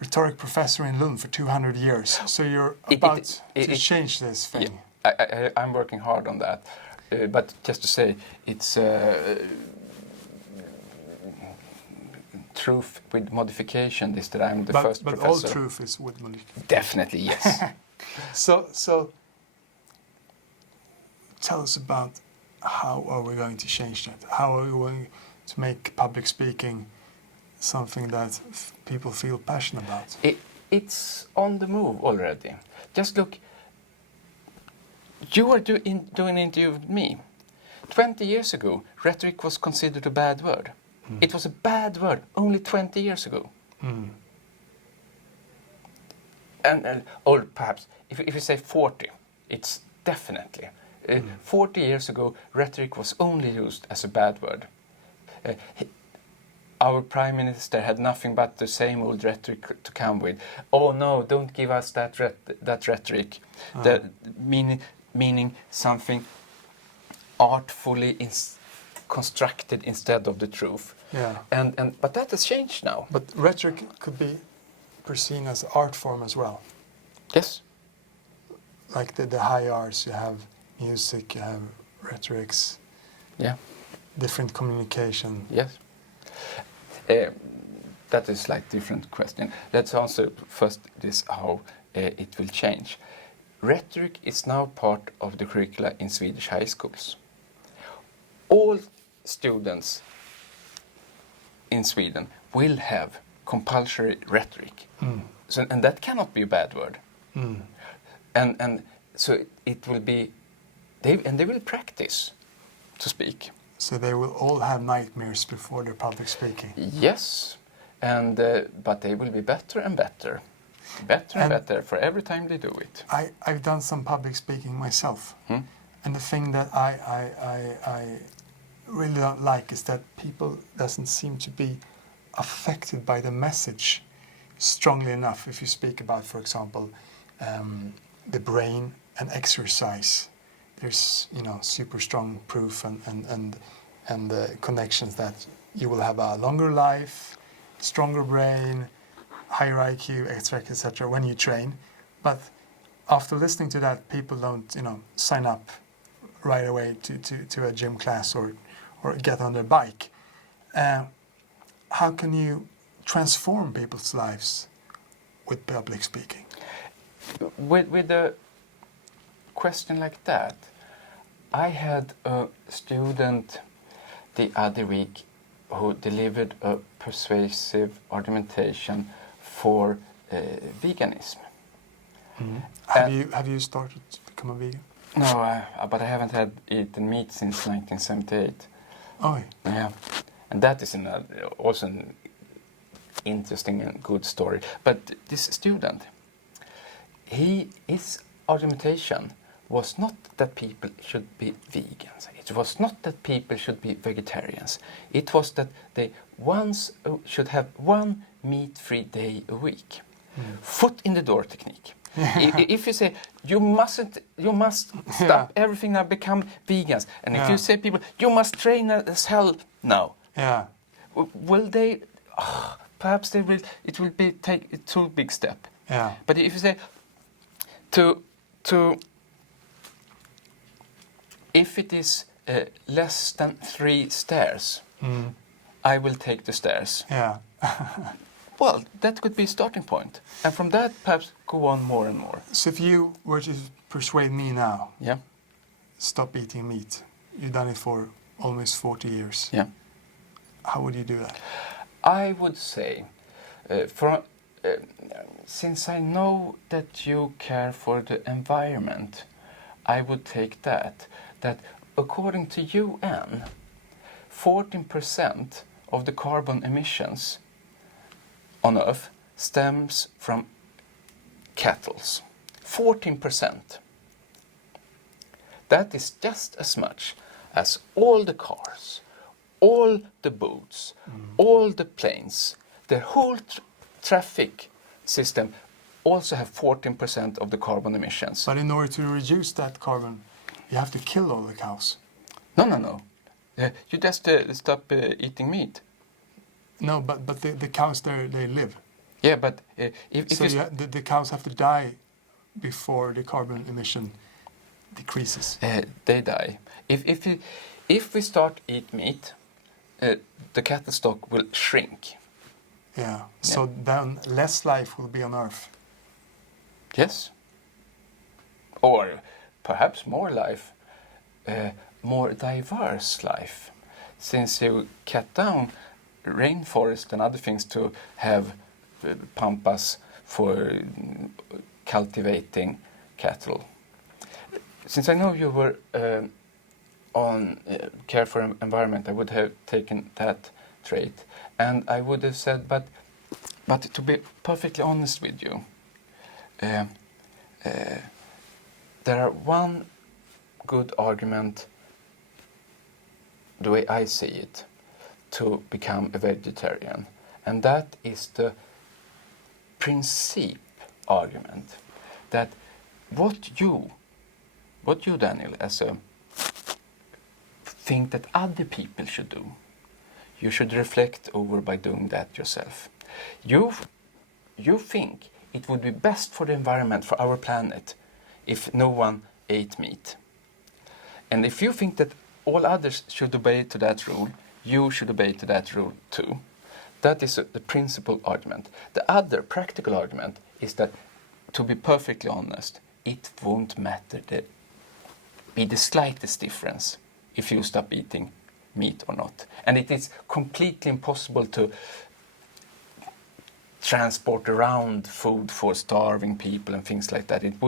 rhetoric professor in Lund for 200 years, so you're about to change this thing. Yeah, I'm working hard on that, but just to say, it's truth with modification is that I'm the first professor. But all truth is with modification. Definitely, yes. So tell us about how are we going to change that? How are we going to make public speaking something that people feel passionate about? It's on the move already. Just look, you are doing an interview with me. 20 years ago, rhetoric was considered a bad word. It was a bad word only 20 years ago. And or perhaps, if you say 40, it's definitely. 40 years ago, rhetoric was only used as a bad word. Our prime minister had nothing but the same old rhetoric to come with. Oh no, don't give us that rhetoric. Meaning something artfully constructed instead of the truth. But that has changed now. But rhetoric could be perceived as art form as well. Yes. Like the high arts, you have music, you have rhetorics. Yeah. Different communication. Yes. That is like different question. Let's answer first this how it will change. Rhetoric is now part of the curricula in Swedish high schools. All students in Sweden will have compulsory rhetoric. So, and that cannot be a bad word. And so it will be, they will practice to speak. So they will all have nightmares before their public speaking. Yes, and but they will be better and better. Better and better for every time they do it. I've done some public speaking myself. And the thing that I really don't like is that people doesn't seem to be affected by the message strongly enough. If you speak about, for example, the brain and exercise, there's super strong proof and connections that you will have a longer life, stronger brain, higher IQ, etc. when you train. But after listening to that, people don't sign up right away to a gym class or get on their bike. How can you transform people's lives with public speaking? With a question like that, I had a student the other week who delivered a persuasive argumentation for veganism. Have you started to become a vegan? No, but I haven't had eaten meat since 1978. Oh. Yeah, and that is also an interesting and good story. But this student, his argumentation was not that people should be vegans. It was not that people should be vegetarians. It was that they should have one meat-free day a week. Foot in the door technique. If you say you must stop everything now, become vegans, and if you say people you must train as hell now, will they? Perhaps they will. It will be take a too big step. But if you say to if it is less than 3 stairs, I will take the stairs. Well, that could be a starting point. And from that, perhaps go on more and more. So if you were to persuade me now, stop eating meat, you've done it for almost 40 years. How would you do that? I would say, since I know that you care for the environment, I would take that according to UN, 14% of the carbon emissions on Earth stems from cattle. 14%. That is just as much as all the cars, all the boats, all the planes, the whole traffic system also have 14% of the carbon emissions. But in order to reduce that carbon, you have to kill all the cows. No. You just stop eating meat. No, but the cows there, they live. Yeah, but if So the cows have to die before the carbon emission decreases. they die. If we start eat meat, the cattle stock will shrink. Yeah. So then less life will be on Earth. Yes. Or perhaps more life, more diverse life, since you cut down rainforest and other things to have pampas for cultivating cattle. Since I know you were on care for environment, I would have taken that trait, and I would have said, but to be perfectly honest with you, there are one good argument, the way I see it, to become a vegetarian, and that is the Princi argument, that what you Daniel, as a think that other people should do, you should reflect over by doing that yourself. You think it would be best for the environment, for our planet, if no one ate meat. And if you think that all others should obey to that rule, you should obey to that rule too. That is the principal argument. The other practical argument is that, to be perfectly honest, it won't matter be the slightest difference if you stop eating meat or not. And it is completely impossible to transport around food for starving people and things like that. It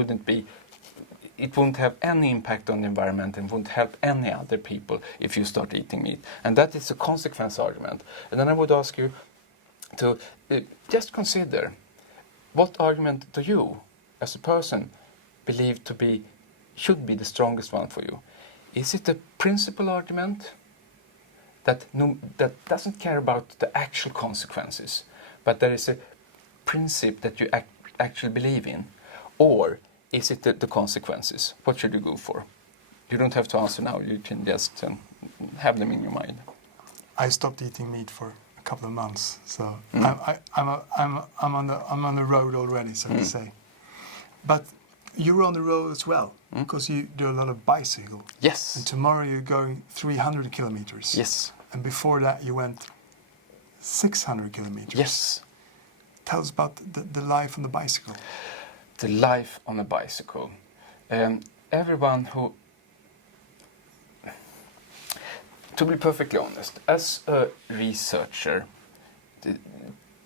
won't have any impact on the environment and won't help any other people if you start eating meat. And that is a consequence argument. And then I would ask you to just consider, what argument do you, as a person, believe should be the strongest one for you? Is it a principal argument that doesn't care about the actual consequences, but there is a principle that you actually believe in? Or is it the consequences? What should you go for? You don't have to answer now. You can just have them in your mind. I stopped eating meat for a couple of months, so I'm on the road already, so to say. But you're on the road as well, because you do a lot of bicycle. Yes. And tomorrow you're going 300 kilometers. Yes. And before that you went 600 kilometers. Yes. Tell us about the life on the bicycle. The life on a bicycle. Everyone who, to be perfectly honest, as a researcher,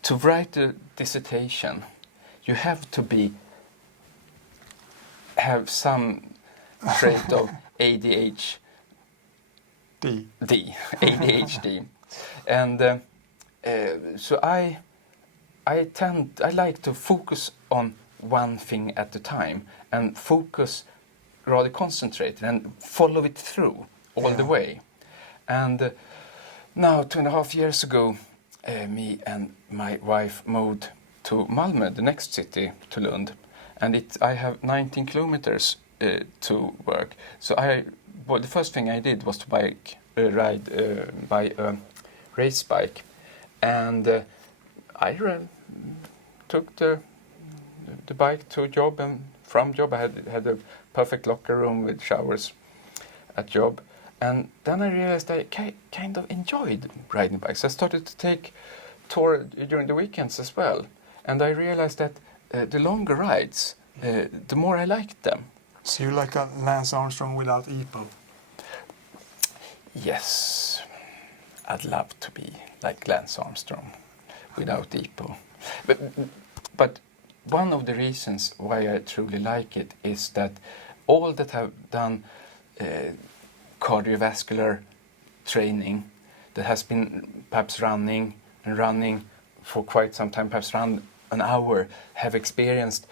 to write a dissertation, you have to have some trait of ADHD. And so I like to focus on one thing at a time, and focus, rather concentrate and follow it through all the way. And now 2.5 years ago, me and my wife moved to Malmö, the next city to Lund, and I have 19 kilometers to work. So the first thing I did was to buy a race bike, and I took the bike to job, and from job I had a perfect locker room with showers at job. And then I realized I kind of enjoyed riding bikes. I started to take tour during the weekends as well. And I realized that the longer rides, the more I liked them. So you're like a Lance Armstrong without EPO? Yes, I'd love to be like Lance Armstrong without EPO. But one of the reasons why I truly like it is that all that have done cardiovascular training, that has been perhaps running for quite some time, perhaps around an hour, have experienced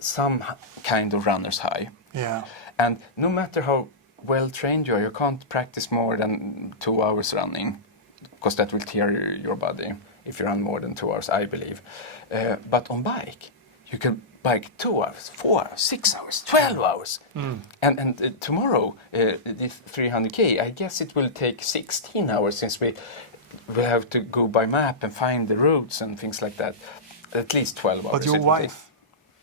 some kind of runner's high. Yeah. And no matter how well-trained you are, you can't practice more than 2 hours running, because that will tear your body if you run more than 2 hours, I believe. But on bike, you can bike 2 hours, 4 hours, 6 hours, 12 hours. And tomorrow, the 300K, I guess it will take 16 hours, since we will have to go by map and find the routes and things like that. At least 12 hours. But your wife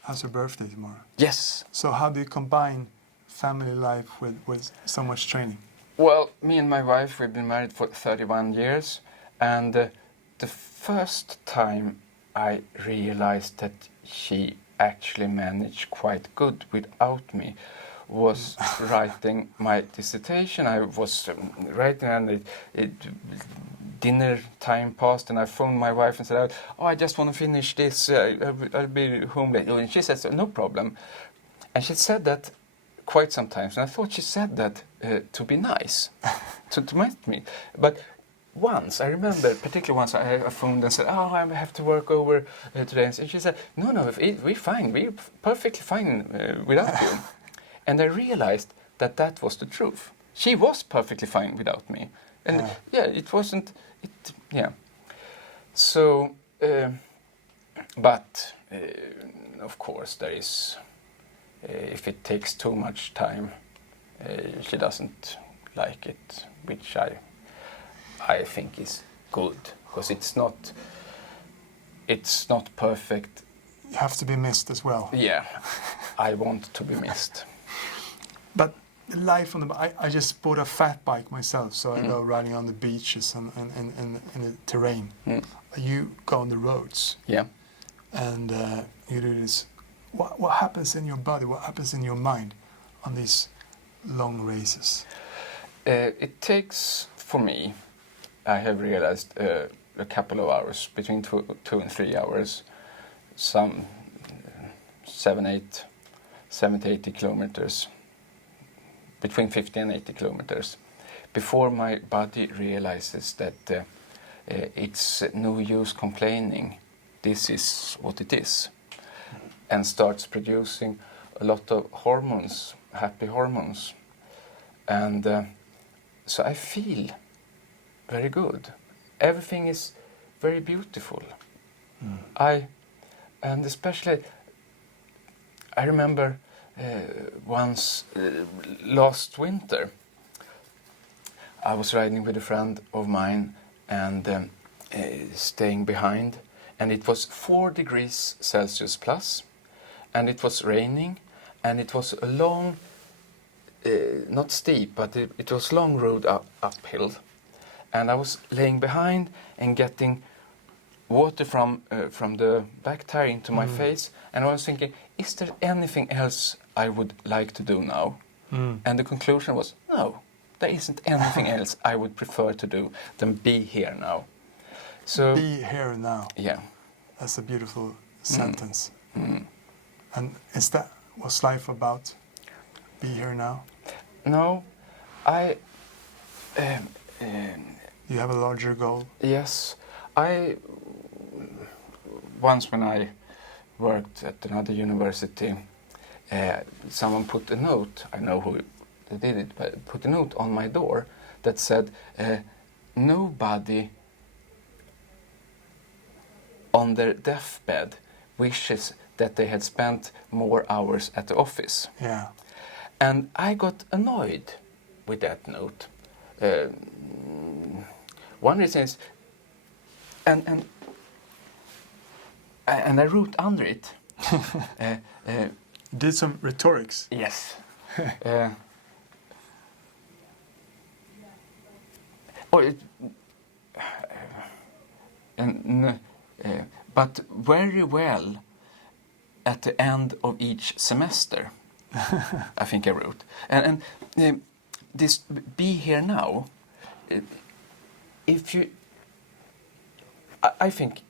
has her birthday tomorrow. Yes. So how do you combine family life with so much training? Well, me and my wife, we've been married for 31 years. And the first time I realized that she actually managed quite good without me was writing my dissertation. I was writing, and dinner time passed, and I phoned my wife and said, "Oh, I just want to finish this. I'll be home late." And she said, "No problem." And she said that quite sometimes, and I thought she said that to be nice, to meet me. But once, I remember, particularly once, I phoned and said, "Oh, I have to work over today." And she said, "No, we're fine. We're perfectly fine without you." And I realized that was the truth. She was perfectly fine without me. And it wasn't, So, but, of course, there is, if it takes too much time, she doesn't like it, which I think is good, because it's not perfect. You have to be missed as well. Yeah, I want to be missed. But life on I just bought a fat bike myself, so I go riding on the beaches and in the terrain. You go on the roads. Yeah. And you do this. What happens in your body? What happens in your mind on these long races? It takes, for me, I have realized, a couple of hours, between 2 and 3 hours, some 70, 80 kilometers, between 50 and 80 kilometers, before my body realizes that it's no use complaining, this is what it is, and starts producing a lot of hormones, happy hormones. And so I feel very good. Everything is very beautiful. And especially, I remember once last winter, I was riding with a friend of mine and staying behind, and it was 4 degrees Celsius plus, and it was raining, and it was a long, not steep, but it was long road uphill, and I was laying behind and getting water from the back tire into my face, and I was thinking, is there anything else I would like to do now? And the conclusion was, no, there isn't anything else I would prefer to do than be here now. So be here now. Yeah. That's a beautiful sentence. And was life about be here now? No, You have a larger goal? Yes. Once when I worked at another university, someone put a note, I know who did it, but put a note on my door that said, nobody on their deathbed wishes that they had spent more hours at the office. Yeah. And I got annoyed with that note. One reason is, and I wrote under it. Did some rhetorics? Yes. But very well at the end of each semester, I think I wrote. And this be here now, I think,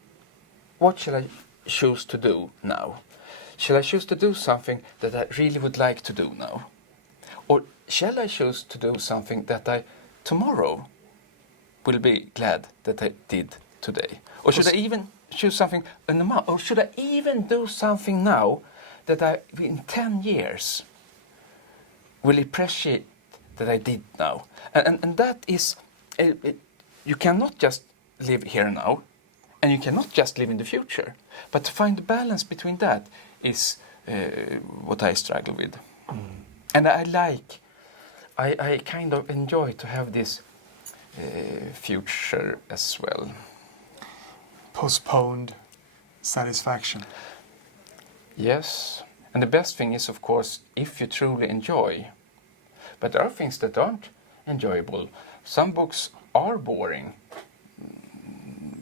what shall I choose to do now? Shall I choose to do something that I really would like to do now? Or shall I choose to do something that I tomorrow will be glad that I did today? Or should I even choose something in a month? Or should I even do something now that I, in 10 years, will appreciate that I did now. And that is, you cannot just live here and now, and you cannot just live in the future. But to find the balance between that is what I struggle with. And I kind of enjoy to have this future as well. Postponed satisfaction. Yes, and the best thing is, of course, if you truly enjoy. But there are things that aren't enjoyable. Some books are boring,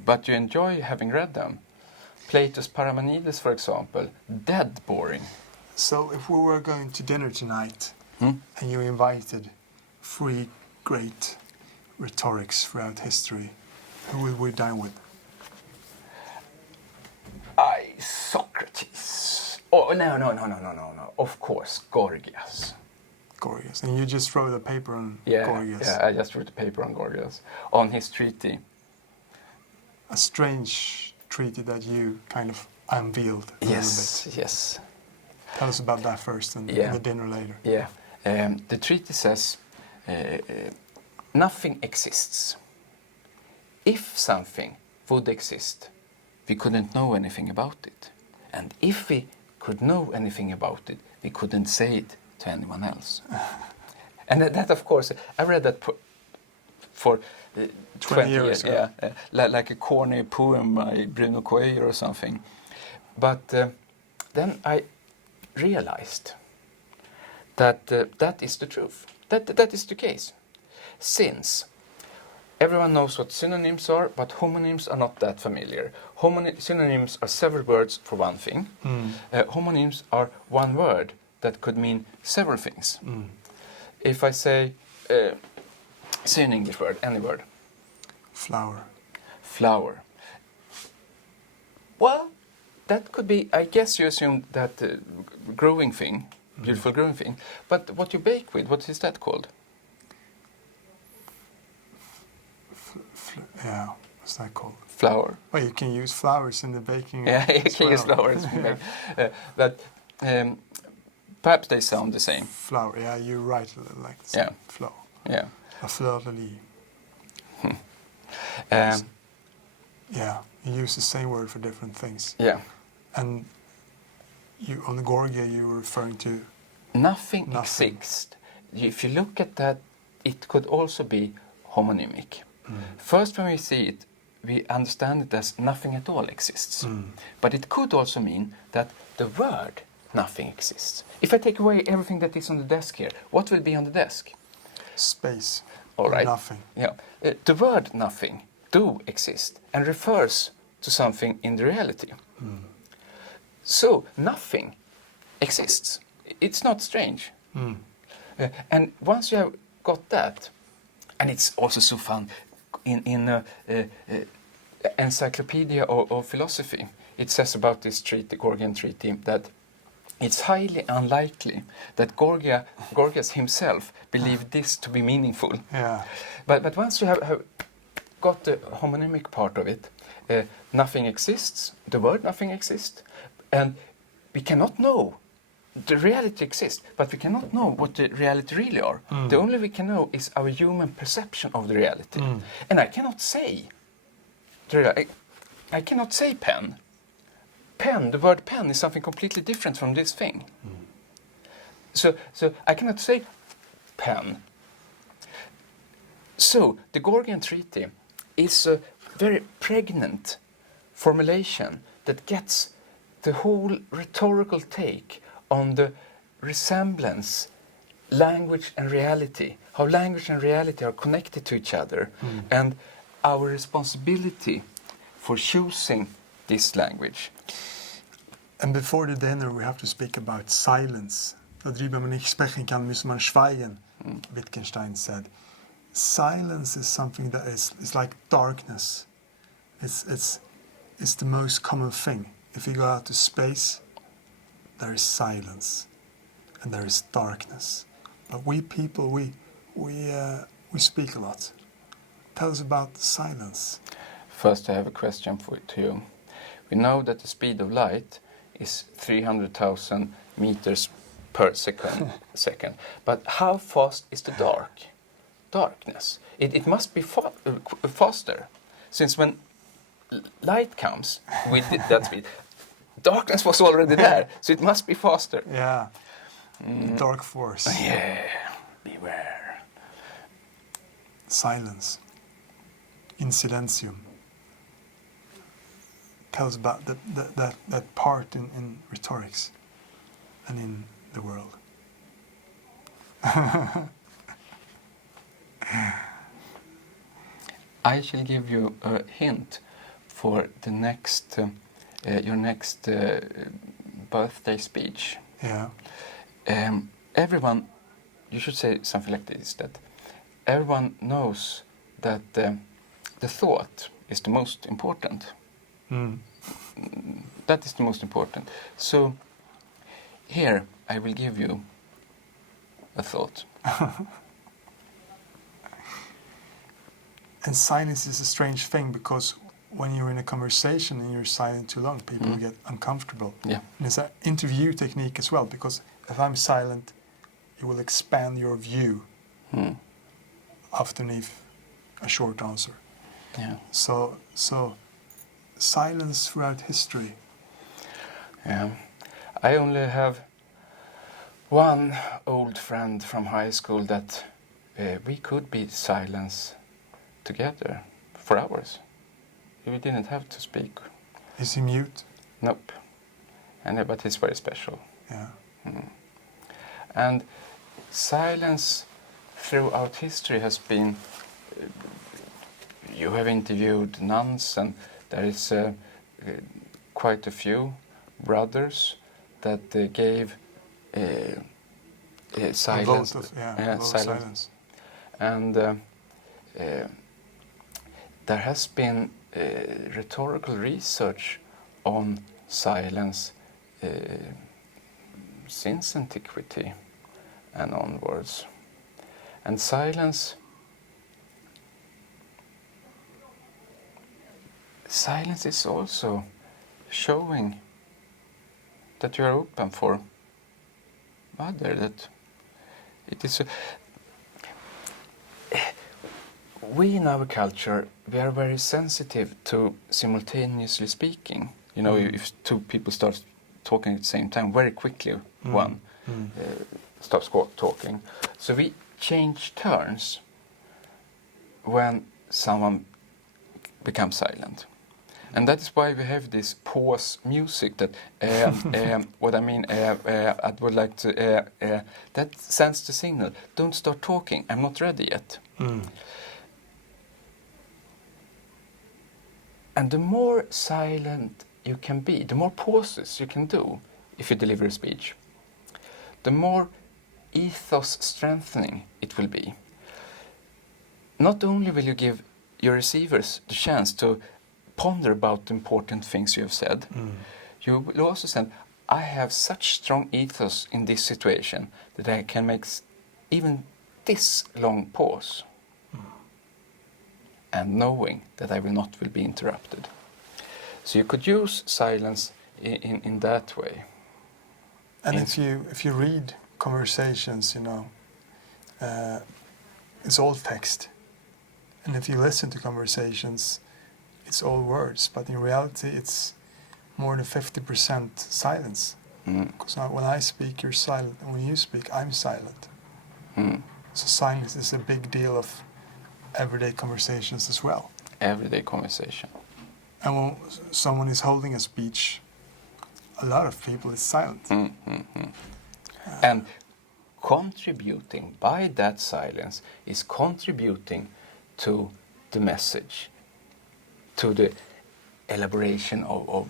but you enjoy having read them. Plato's Parmenides, for example, dead boring. So if we were going to dinner tonight and you invited 3 great rhetorics throughout history, who would we dine with? Socrates. Oh, no. Of course, Gorgias. Gorgias. And you just wrote a paper on Gorgias. Yeah, I just wrote a paper on Gorgias, on his treaty. A strange treaty that you kind of unveiled a little bit. Yes. Tell us about that first and the dinner later. Yeah. The treaty says nothing exists. If something would exist, we couldn't know anything about it. And if we could know anything about it, we couldn't say it to anyone else. And that, of course, I read that for 20 years. Yeah, like a corny poem by Bruno Coelho or something. But then I realized that that is the truth. That is the case. Since everyone knows what synonyms are, but homonyms are not that familiar. Synonyms are several words for one thing. Homonyms are one word that could mean several things. If I say an English word, any word. Flower. Well, that could be, I guess you assume that growing thing, beautiful growing thing. But what you bake with, what is that called? What's that called? Flour. Well, you can use flowers in the baking. Yeah, you can use flowers. But perhaps they sound the same. Flower, yeah, you're right, like the same. Flower. Yeah. A fleur de lis. You use the same word for different things. Yeah. And on the Gorgia, you were referring to? Nothing exists. If you look at that, it could also be homonymic. First, when we see it, we understand it as nothing at all exists. But it could also mean that the word nothing exists. If I take away everything that is on the desk here, what will be on the desk? Space. All right. Nothing. Yeah. The word nothing do exist and refers to something in the reality. So nothing exists. It's not strange. And once you have got that, and it's also so fun, in Encyclopedia of Philosophy, it says about this treaty, Gorgian treaty, that it's highly unlikely that Gorgias himself believed this to be meaningful. Yeah. But once you have got the homonymic part of it, nothing exists, the word nothing exists, and we cannot know. The reality exists, but we cannot know what the reality really are. The only we can know is our human perception of the reality. And I cannot say, I cannot say pen. Pen, the word pen is something completely different from this thing. So I cannot say pen. So the Gorgian Treaty is a very pregnant formulation that gets the whole rhetorical take on the resemblance, language and reality, how language and reality are connected to each other, and our responsibility for choosing this language. And before the dinner, we have to speak about silence. Darüber man nicht sprechen kann, muss man schweigen, Wittgenstein said. Silence is something that is like darkness. It's the most common thing. If you go out to space, there is silence and there is darkness. But we people, we speak a lot. Tell us about silence. First, I have a question to you. We know that the speed of light is 300,000 meters per second. But how fast is the darkness? It must be faster, since when light comes with that speed, darkness was already there, so it must be faster. Yeah, the dark force. Yeah, beware. Silence. In silentium. Tells about that part in rhetorics and in the world. I shall give you a hint for the next, your next birthday speech. Yeah. Everyone, you should say something like this, that everyone knows that the thought is the most important. Mm. That is the most important. So here I will give you a thought. And silence is a strange thing, because when you're in a conversation and you're silent too long, people get uncomfortable. Yeah. And it's an interview technique as well, because if I'm silent, it will expand your view underneath a short answer. Yeah. So silence throughout history. Yeah. I only have one old friend from high school that we could be silent together for hours. We didn't have to speak. Is he mute? Nope. But he's very special. Yeah. And silence throughout history has been, you have interviewed nuns, and there is quite a few brothers that gave silence. A vote of silence. And there has been rhetorical research on silence since antiquity and onwards. And silence is also showing that you are open for other, that it is we in our culture, we are very sensitive to simultaneously speaking. You know, if two people start talking at the same time, very quickly one stops talking. So we change turns when someone becomes silent. And that is why we have this pause music that, what I mean, I would like to, that sends the signal, don't start talking, I'm not ready yet. And the more silent you can be, the more pauses you can do if you deliver a speech, the more ethos strengthening it will be. Not only will you give your receivers the chance to ponder about the important things you have said, you will also say, I have such strong ethos in this situation that I can make even this long pause. And knowing that I will not be interrupted. So you could use silence in that way. And if you read conversations, you know, it's all text. And if you listen to conversations, it's all words. But in reality, it's more than 50% silence. Because when I speak, you're silent. And when you speak, I'm silent. So silence is a big deal of everyday conversations as well. Everyday conversation. And when someone is holding a speech, a lot of people is silent. And contributing by that silence is contributing to the message, to the elaboration of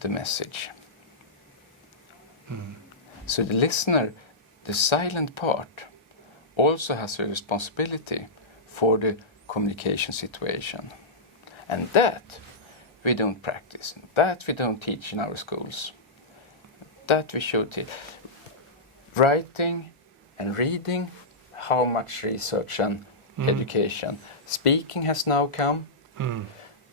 the message. So the listener, the silent part, also has a responsibility for the communication situation. And that we don't practice, that we don't teach in our schools, that we should teach. Writing and reading, how much research and education. Speaking has now come.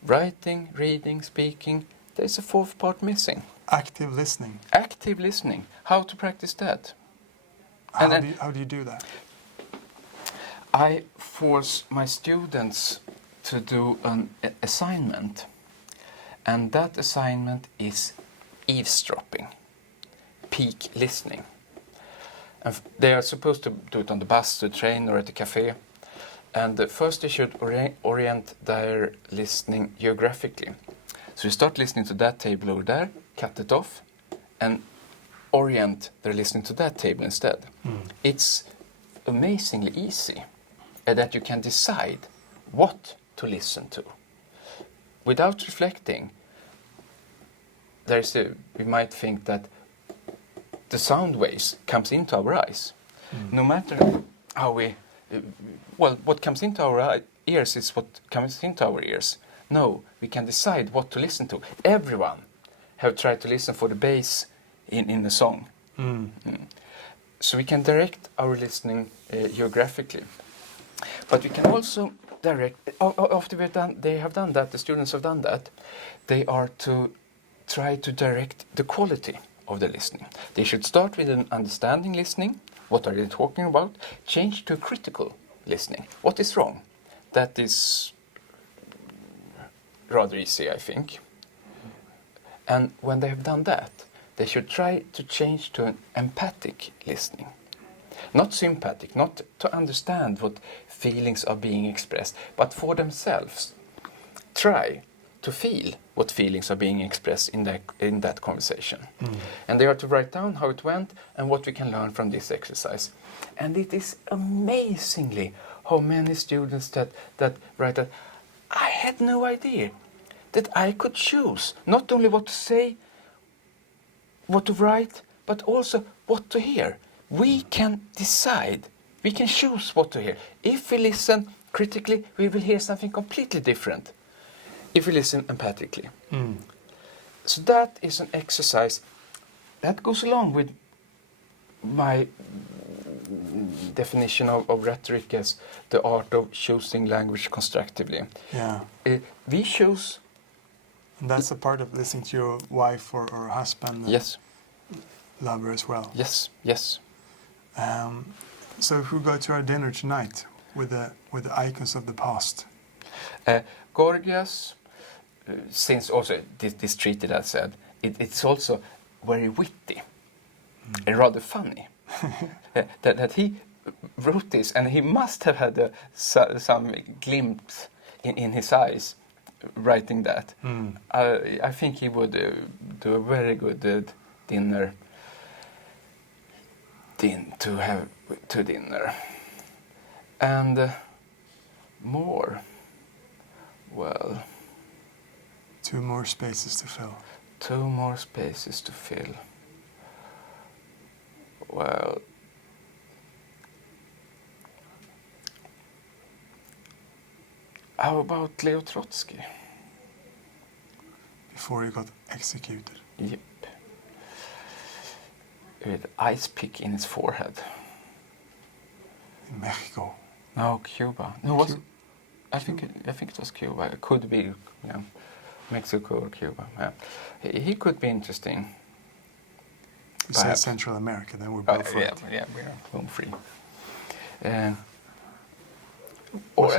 Writing, reading, speaking, there's a fourth part missing. Active listening. Active listening, how to practice that? How do you do that? I force my students to do an assignment, and that assignment is eavesdropping, peak listening. And they are supposed to do it on the bus, the train, or at the cafe. And first they should orient their listening geographically. So you start listening to that table over there, cut it off, and orient their listening to that table instead. It's amazingly easy that you can decide what to listen to. Without reflecting, we might think that the sound waves comes into our eyes. No matter how what comes into our ears is what comes into our ears. No, we can decide what to listen to. Everyone have tried to listen for the bass in the song. So we can direct our listening geographically. But we can also direct, after they have done that, the students have done that, they are to try to direct the quality of the listening. They should start with an understanding listening. What are they talking about? Change to critical listening. What is wrong? That is rather easy, I think. And when they have done that, they should try to change to an empathic listening. Not sympathetic, not to understand what feelings are being expressed, but for themselves. Try to feel what feelings are being expressed in that conversation. And they are to write down how it went and what we can learn from this exercise. And it is amazingly how many students that write that, I had no idea that I could choose not only what to say, what to write, but also what to hear. We can decide, we can choose what to hear. If we listen critically, we will hear something completely different. If we listen empathically. So that is an exercise that goes along with my definition of rhetoric as the art of choosing language constructively. Yeah. We choose. And that's a part of listening to your wife or husband. Yes. Lover as well. Yes. Yes. So if we go to our dinner tonight with the icons of the past. Gorgias, since also this treaty that said, it's also very witty and rather funny. that he wrote this, and he must have had some glimpse in his eyes writing that. I think he would do a very good dinner to have to dinner. And more, well... 2 more spaces to fill. 2 more spaces to fill. Well... How about Leo Trotsky? Before he got executed. Yep. With ice pick in his forehead. In Mexico. No, Cuba. No, I think it was Cuba. It could be, Mexico or Cuba. Yeah. He could be interesting. You say Central America, then we're both right. Yeah, we're home free. Was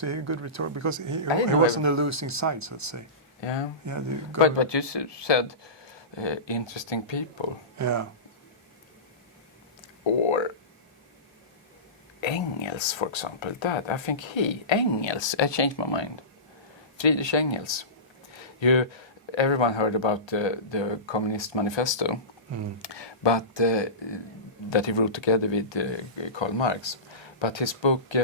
he a good rhetoric? Because he was on the losing side, so let's say. Yeah. Yeah. But you said interesting people. Yeah. Or Engels, for example. That I think Engels. I changed my mind. Friedrich Engels. Everyone heard about the Communist Manifesto, but that he wrote together with Karl Marx. But his book,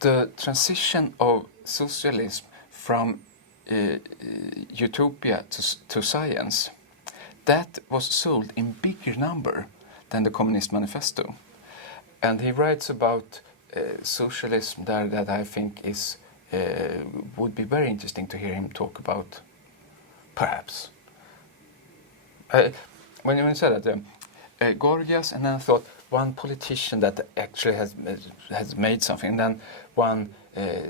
the transition of socialism from utopia to science, that was sold in bigger number than the Communist Manifesto. And he writes about socialism there that I think would be very interesting to hear him talk about, perhaps. When you said that, Gorgias, and then I thought one politician that actually has made something, and then one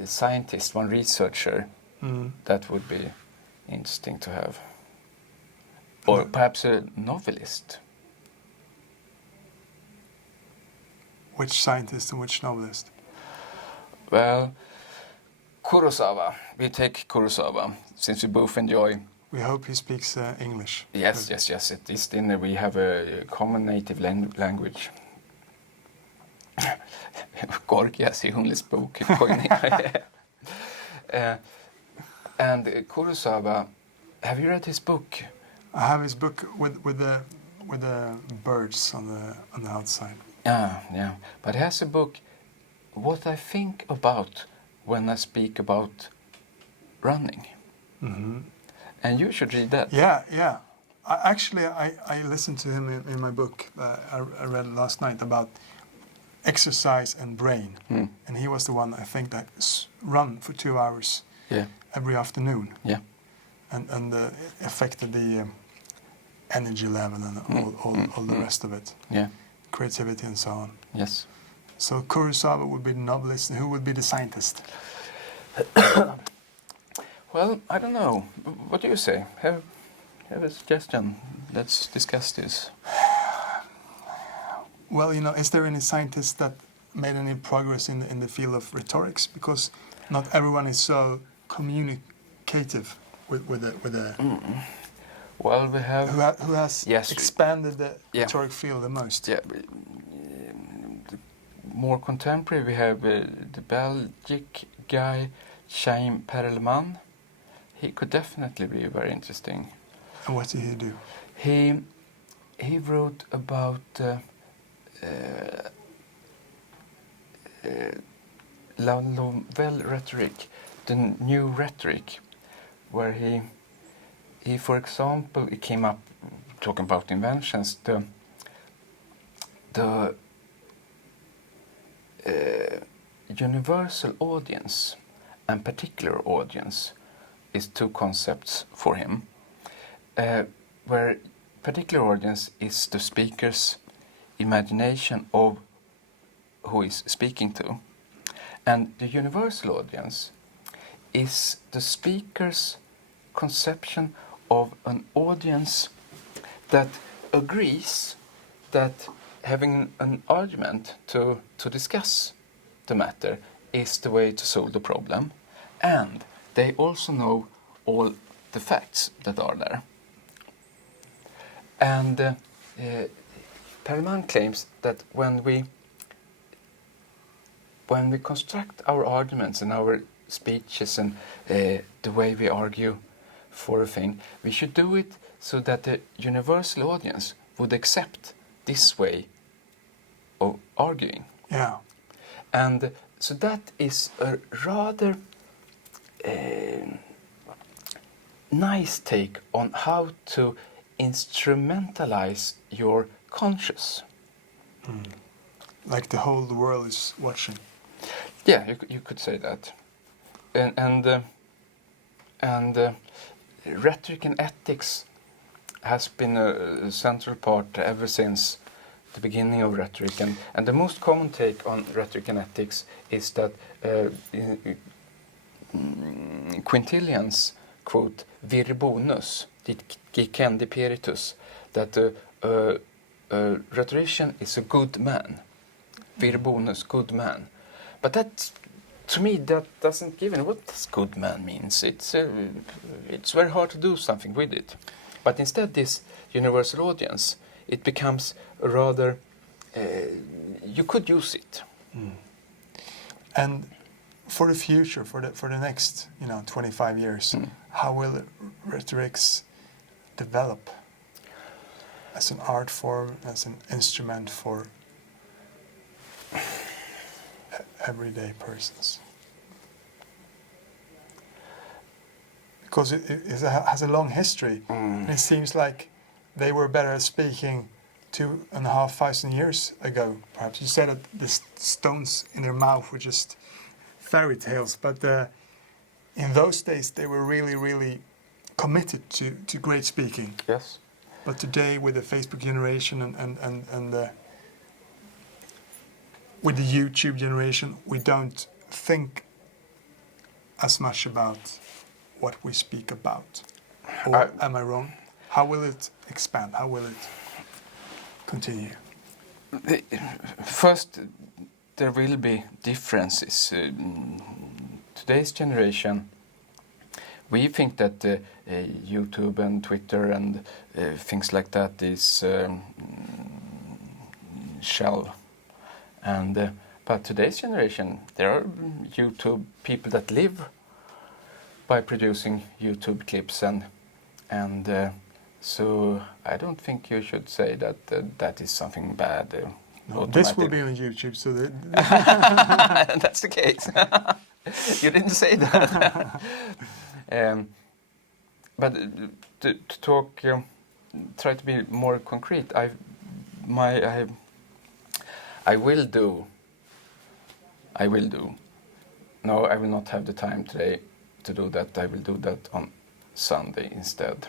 scientist, one researcher, that would be interesting to have. Or perhaps a novelist. Which scientist and which novelist? Well, Kurosawa. We take Kurosawa, since we both enjoy. We hope he speaks English. Yes. At this dinner we have a common native language. Gorgias, he only spoke Koine. And Kurosawa, have you read his book? I have his book with the birds on the outside. Yeah. But he has a book, What I Think About When I Speak About Running. Mm-hmm. And you should read that. Yeah. I listened to him in my book I read last night about exercise and brain. And he was the one, I think, that run for 2 hours every afternoon. Yeah. And affected the energy level and all the rest of it. Yeah. Creativity and so on. Yes. So Kurosawa would be the novelist, and who would be the scientist? Well, I don't know. What do you say? Have a suggestion. Let's discuss this. Well, is there any scientist that made any progress in the field of rhetorics? Because not everyone is so communicative with the Well, we have who has expanded the rhetoric field the most. Yeah. More contemporary, we have the Belgic guy Chaim Perelman. He could definitely be very interesting. And what did he do? He wrote about La Nouvelle Rhetoric, the new rhetoric, where he for example, he came up talking about inventions. The universal audience and particular audience is two concepts for him, where particular audience is the speaker's imagination of who is speaking to, and the universal audience is the speaker's conception of an audience that agrees that having an argument to discuss the matter is the way to solve the problem, and they also know all the facts that are there. And Perelman claims that when we construct our arguments and our speeches and the way we argue for a thing, we should do it so that the universal audience would accept this way of arguing. Yeah. And so that is a rather nice take on how to instrumentalize your conscious. Like the whole world is watching. Yeah, you could say that. And rhetoric and ethics has been a central part ever since the beginning of rhetoric. And the most common take on rhetoric and ethics is that Quintilians quote vir bonus, dicendi peritus, that a rhetorician is a good man. Vir bonus, good man. But that, to me, that doesn't give any what this good man means. It's very hard to do something with it. But instead, this universal audience, it becomes a rather, you could use it. And for the future, for the next 25 years, how will rhetorics develop as an art form, as an instrument for everyday persons? Because it has a long history. And it seems like they were better at speaking 2,500 years ago. Perhaps you said that the stones in their mouth were just fairy tales, but in those days they were really, really committed to great speaking. Yes. But today, with the Facebook generation and with the YouTube generation, we don't think as much about what we speak about. Or am I wrong? How will it expand? How will it continue? First, there will be differences. Today's generation, we think that YouTube and Twitter and things like that is shell. And but today's generation, there are YouTube people that live by producing YouTube clips, and so I don't think you should say that that is something bad. No, this will be on YouTube, so that that's the case. You didn't say that. But to talk, try to be more concrete. I will do. No, I will not have the time today to do that. I will do that on Sunday instead.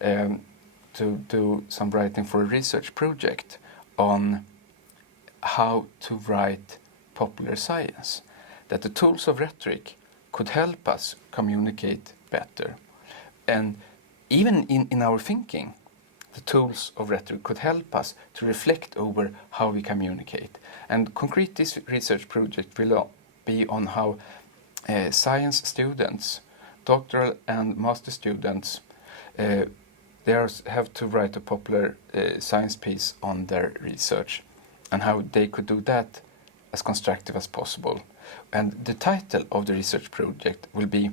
To do some writing for a research project on how to write popular science. That the tools of rhetoric could help us communicate better. And even in our thinking, the tools of rhetoric could help us to reflect over how we communicate. And concrete, this research project will be on how science students, doctoral and master students, they have to write a popular science piece on their research, and how they could do that as constructive as possible. And the title of the research project will be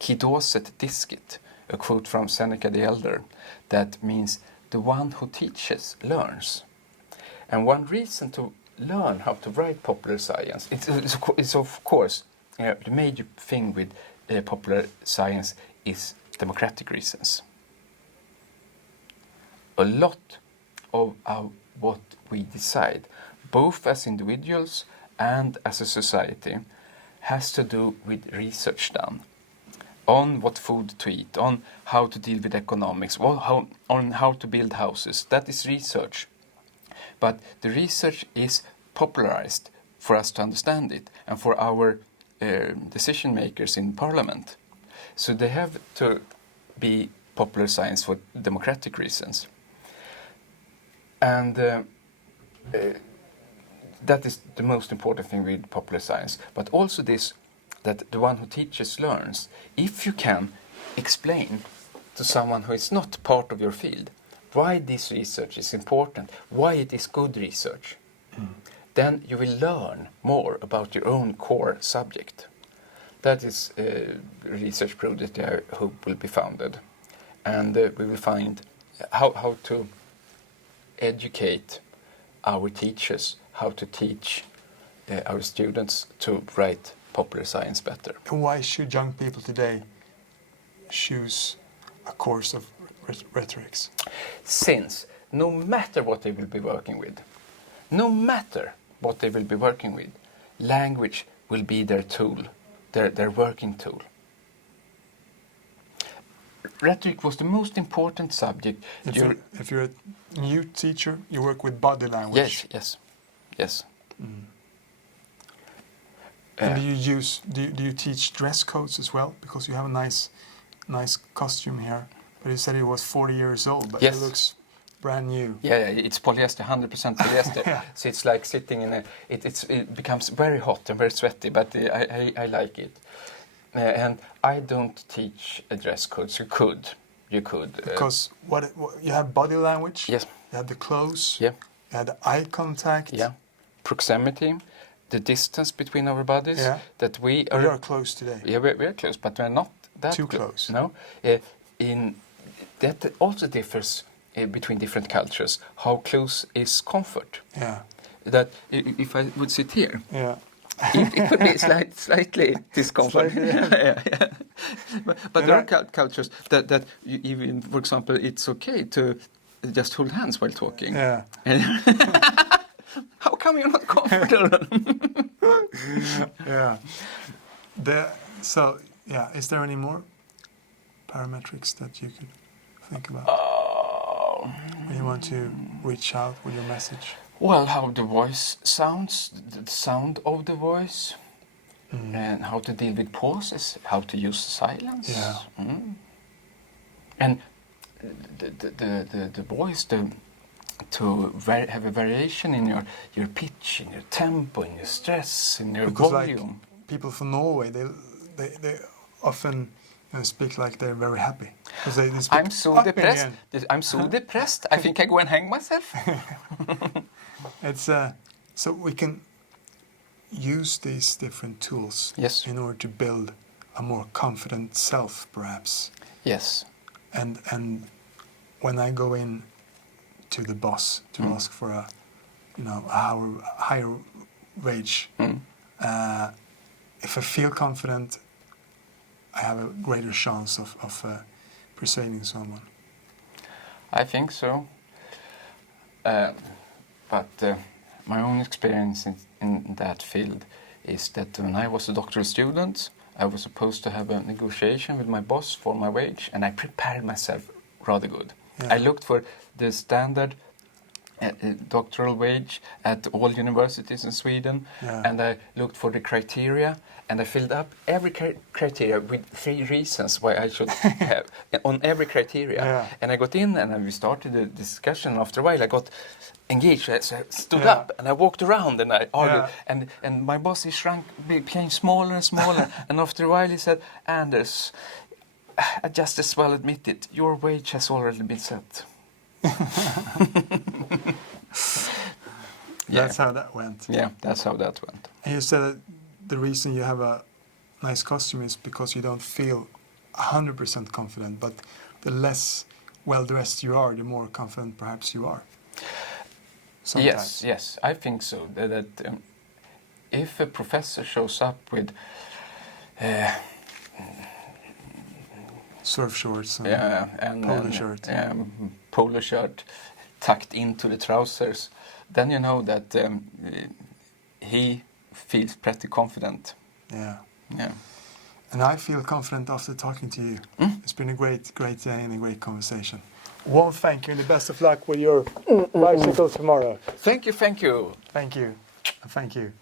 Kidoset Discit, a quote from Seneca the Elder, that means the one who teaches learns. And one reason to learn how to write popular science, it's of course, the major thing with popular science is democratic reasons. A lot of what we decide, both as individuals and as a society, has to do with research done on what food to eat, on how to deal with economics, on how to build houses. That is research. But the research is popularized for us to understand it and for our decision makers in parliament. So they have to be popular science for democratic reasons. And that is the most important thing with popular science. But also this, that the one who teaches learns. If you can explain to someone who is not part of your field why this research is important, why it is good research, then you will learn more about your own core subject. That is a research project I hope will be founded. And we will find how to educate our teachers, how to teach our students to write popular science better. And why should young people today choose a course of rhetorics? Since no matter what they will be working with, language will be their tool, their working tool. Rhetoric was the most important subject. If you're a new teacher, you work with body language. Yes. And do you teach dress codes as well? Because you have a nice costume here. But you said it was 40 years old, but it looks brand new. Yeah, it's polyester, 100% polyester. Yeah. So it's like sitting in it becomes very hot and very sweaty, but I like it. And I don't teach a dress code. So you could. Because what you have body language. Yes. You have the clothes. Yeah. You have the eye contact. Yeah. Proximity, the distance between our bodies. Yeah. That we are close today. Yeah, we're close, but we're not that too close. No. That also differs between different cultures. How close is comfort? Yeah. That if I would sit here. Yeah. It could be slightly discomfort. Yeah. But there are cultures that even, for example, it's okay to just hold hands while talking. Yeah. How come you're not comfortable? Yeah. Is there any more parametrics that you could think about? When you want to reach out with your message? Well, how the voice sounds, the sound of the voice, and how to deal with pauses, how to use silence. Yeah. And the voice, have a variation in your pitch, in your tempo, in your stress, in your Because volume. like people from Norway, they often speak like they're very happy. Because they speak I'm so up in the depressed. end. I'm so depressed. I think I go and hang myself. It's so we can use these different tools Yes. in order to build a more confident self, perhaps. Yes. And when I go in to the boss to ask for a higher wage, if I feel confident, I have a greater chance of persuading someone. I think so. But my own experience in that field is that when I was a doctoral student, I was supposed to have a negotiation with my boss for my wage, and I prepared myself rather good. Yeah. I looked for the standard doctoral wage at all universities in Sweden, and I looked for the criteria, and I filled up every criteria with 3 reasons why I should have on every criteria. Yeah. And I got in, and we started a discussion. After a while, I got engaged. So I stood up, and I walked around, and I argued. And my boss, he became smaller and smaller. And after a while, he said, "Anders, I just as well admit it. Your wage has already been set." That's how that went. Yeah, that's how that went. And you said that the reason you have a nice costume is because you don't feel 100% confident, but the less well-dressed you are, the more confident perhaps you are. Sometimes. Yes, I think so. That if a professor shows up with surf shorts and polo shirt tucked into the trousers, then you know that he feels pretty confident. Yeah. Yeah. And I feel confident after talking to you. It's been a great day and a great conversation. Well, thank you, and the best of luck with your bicycle tomorrow. Thank you. Thank you. Thank you.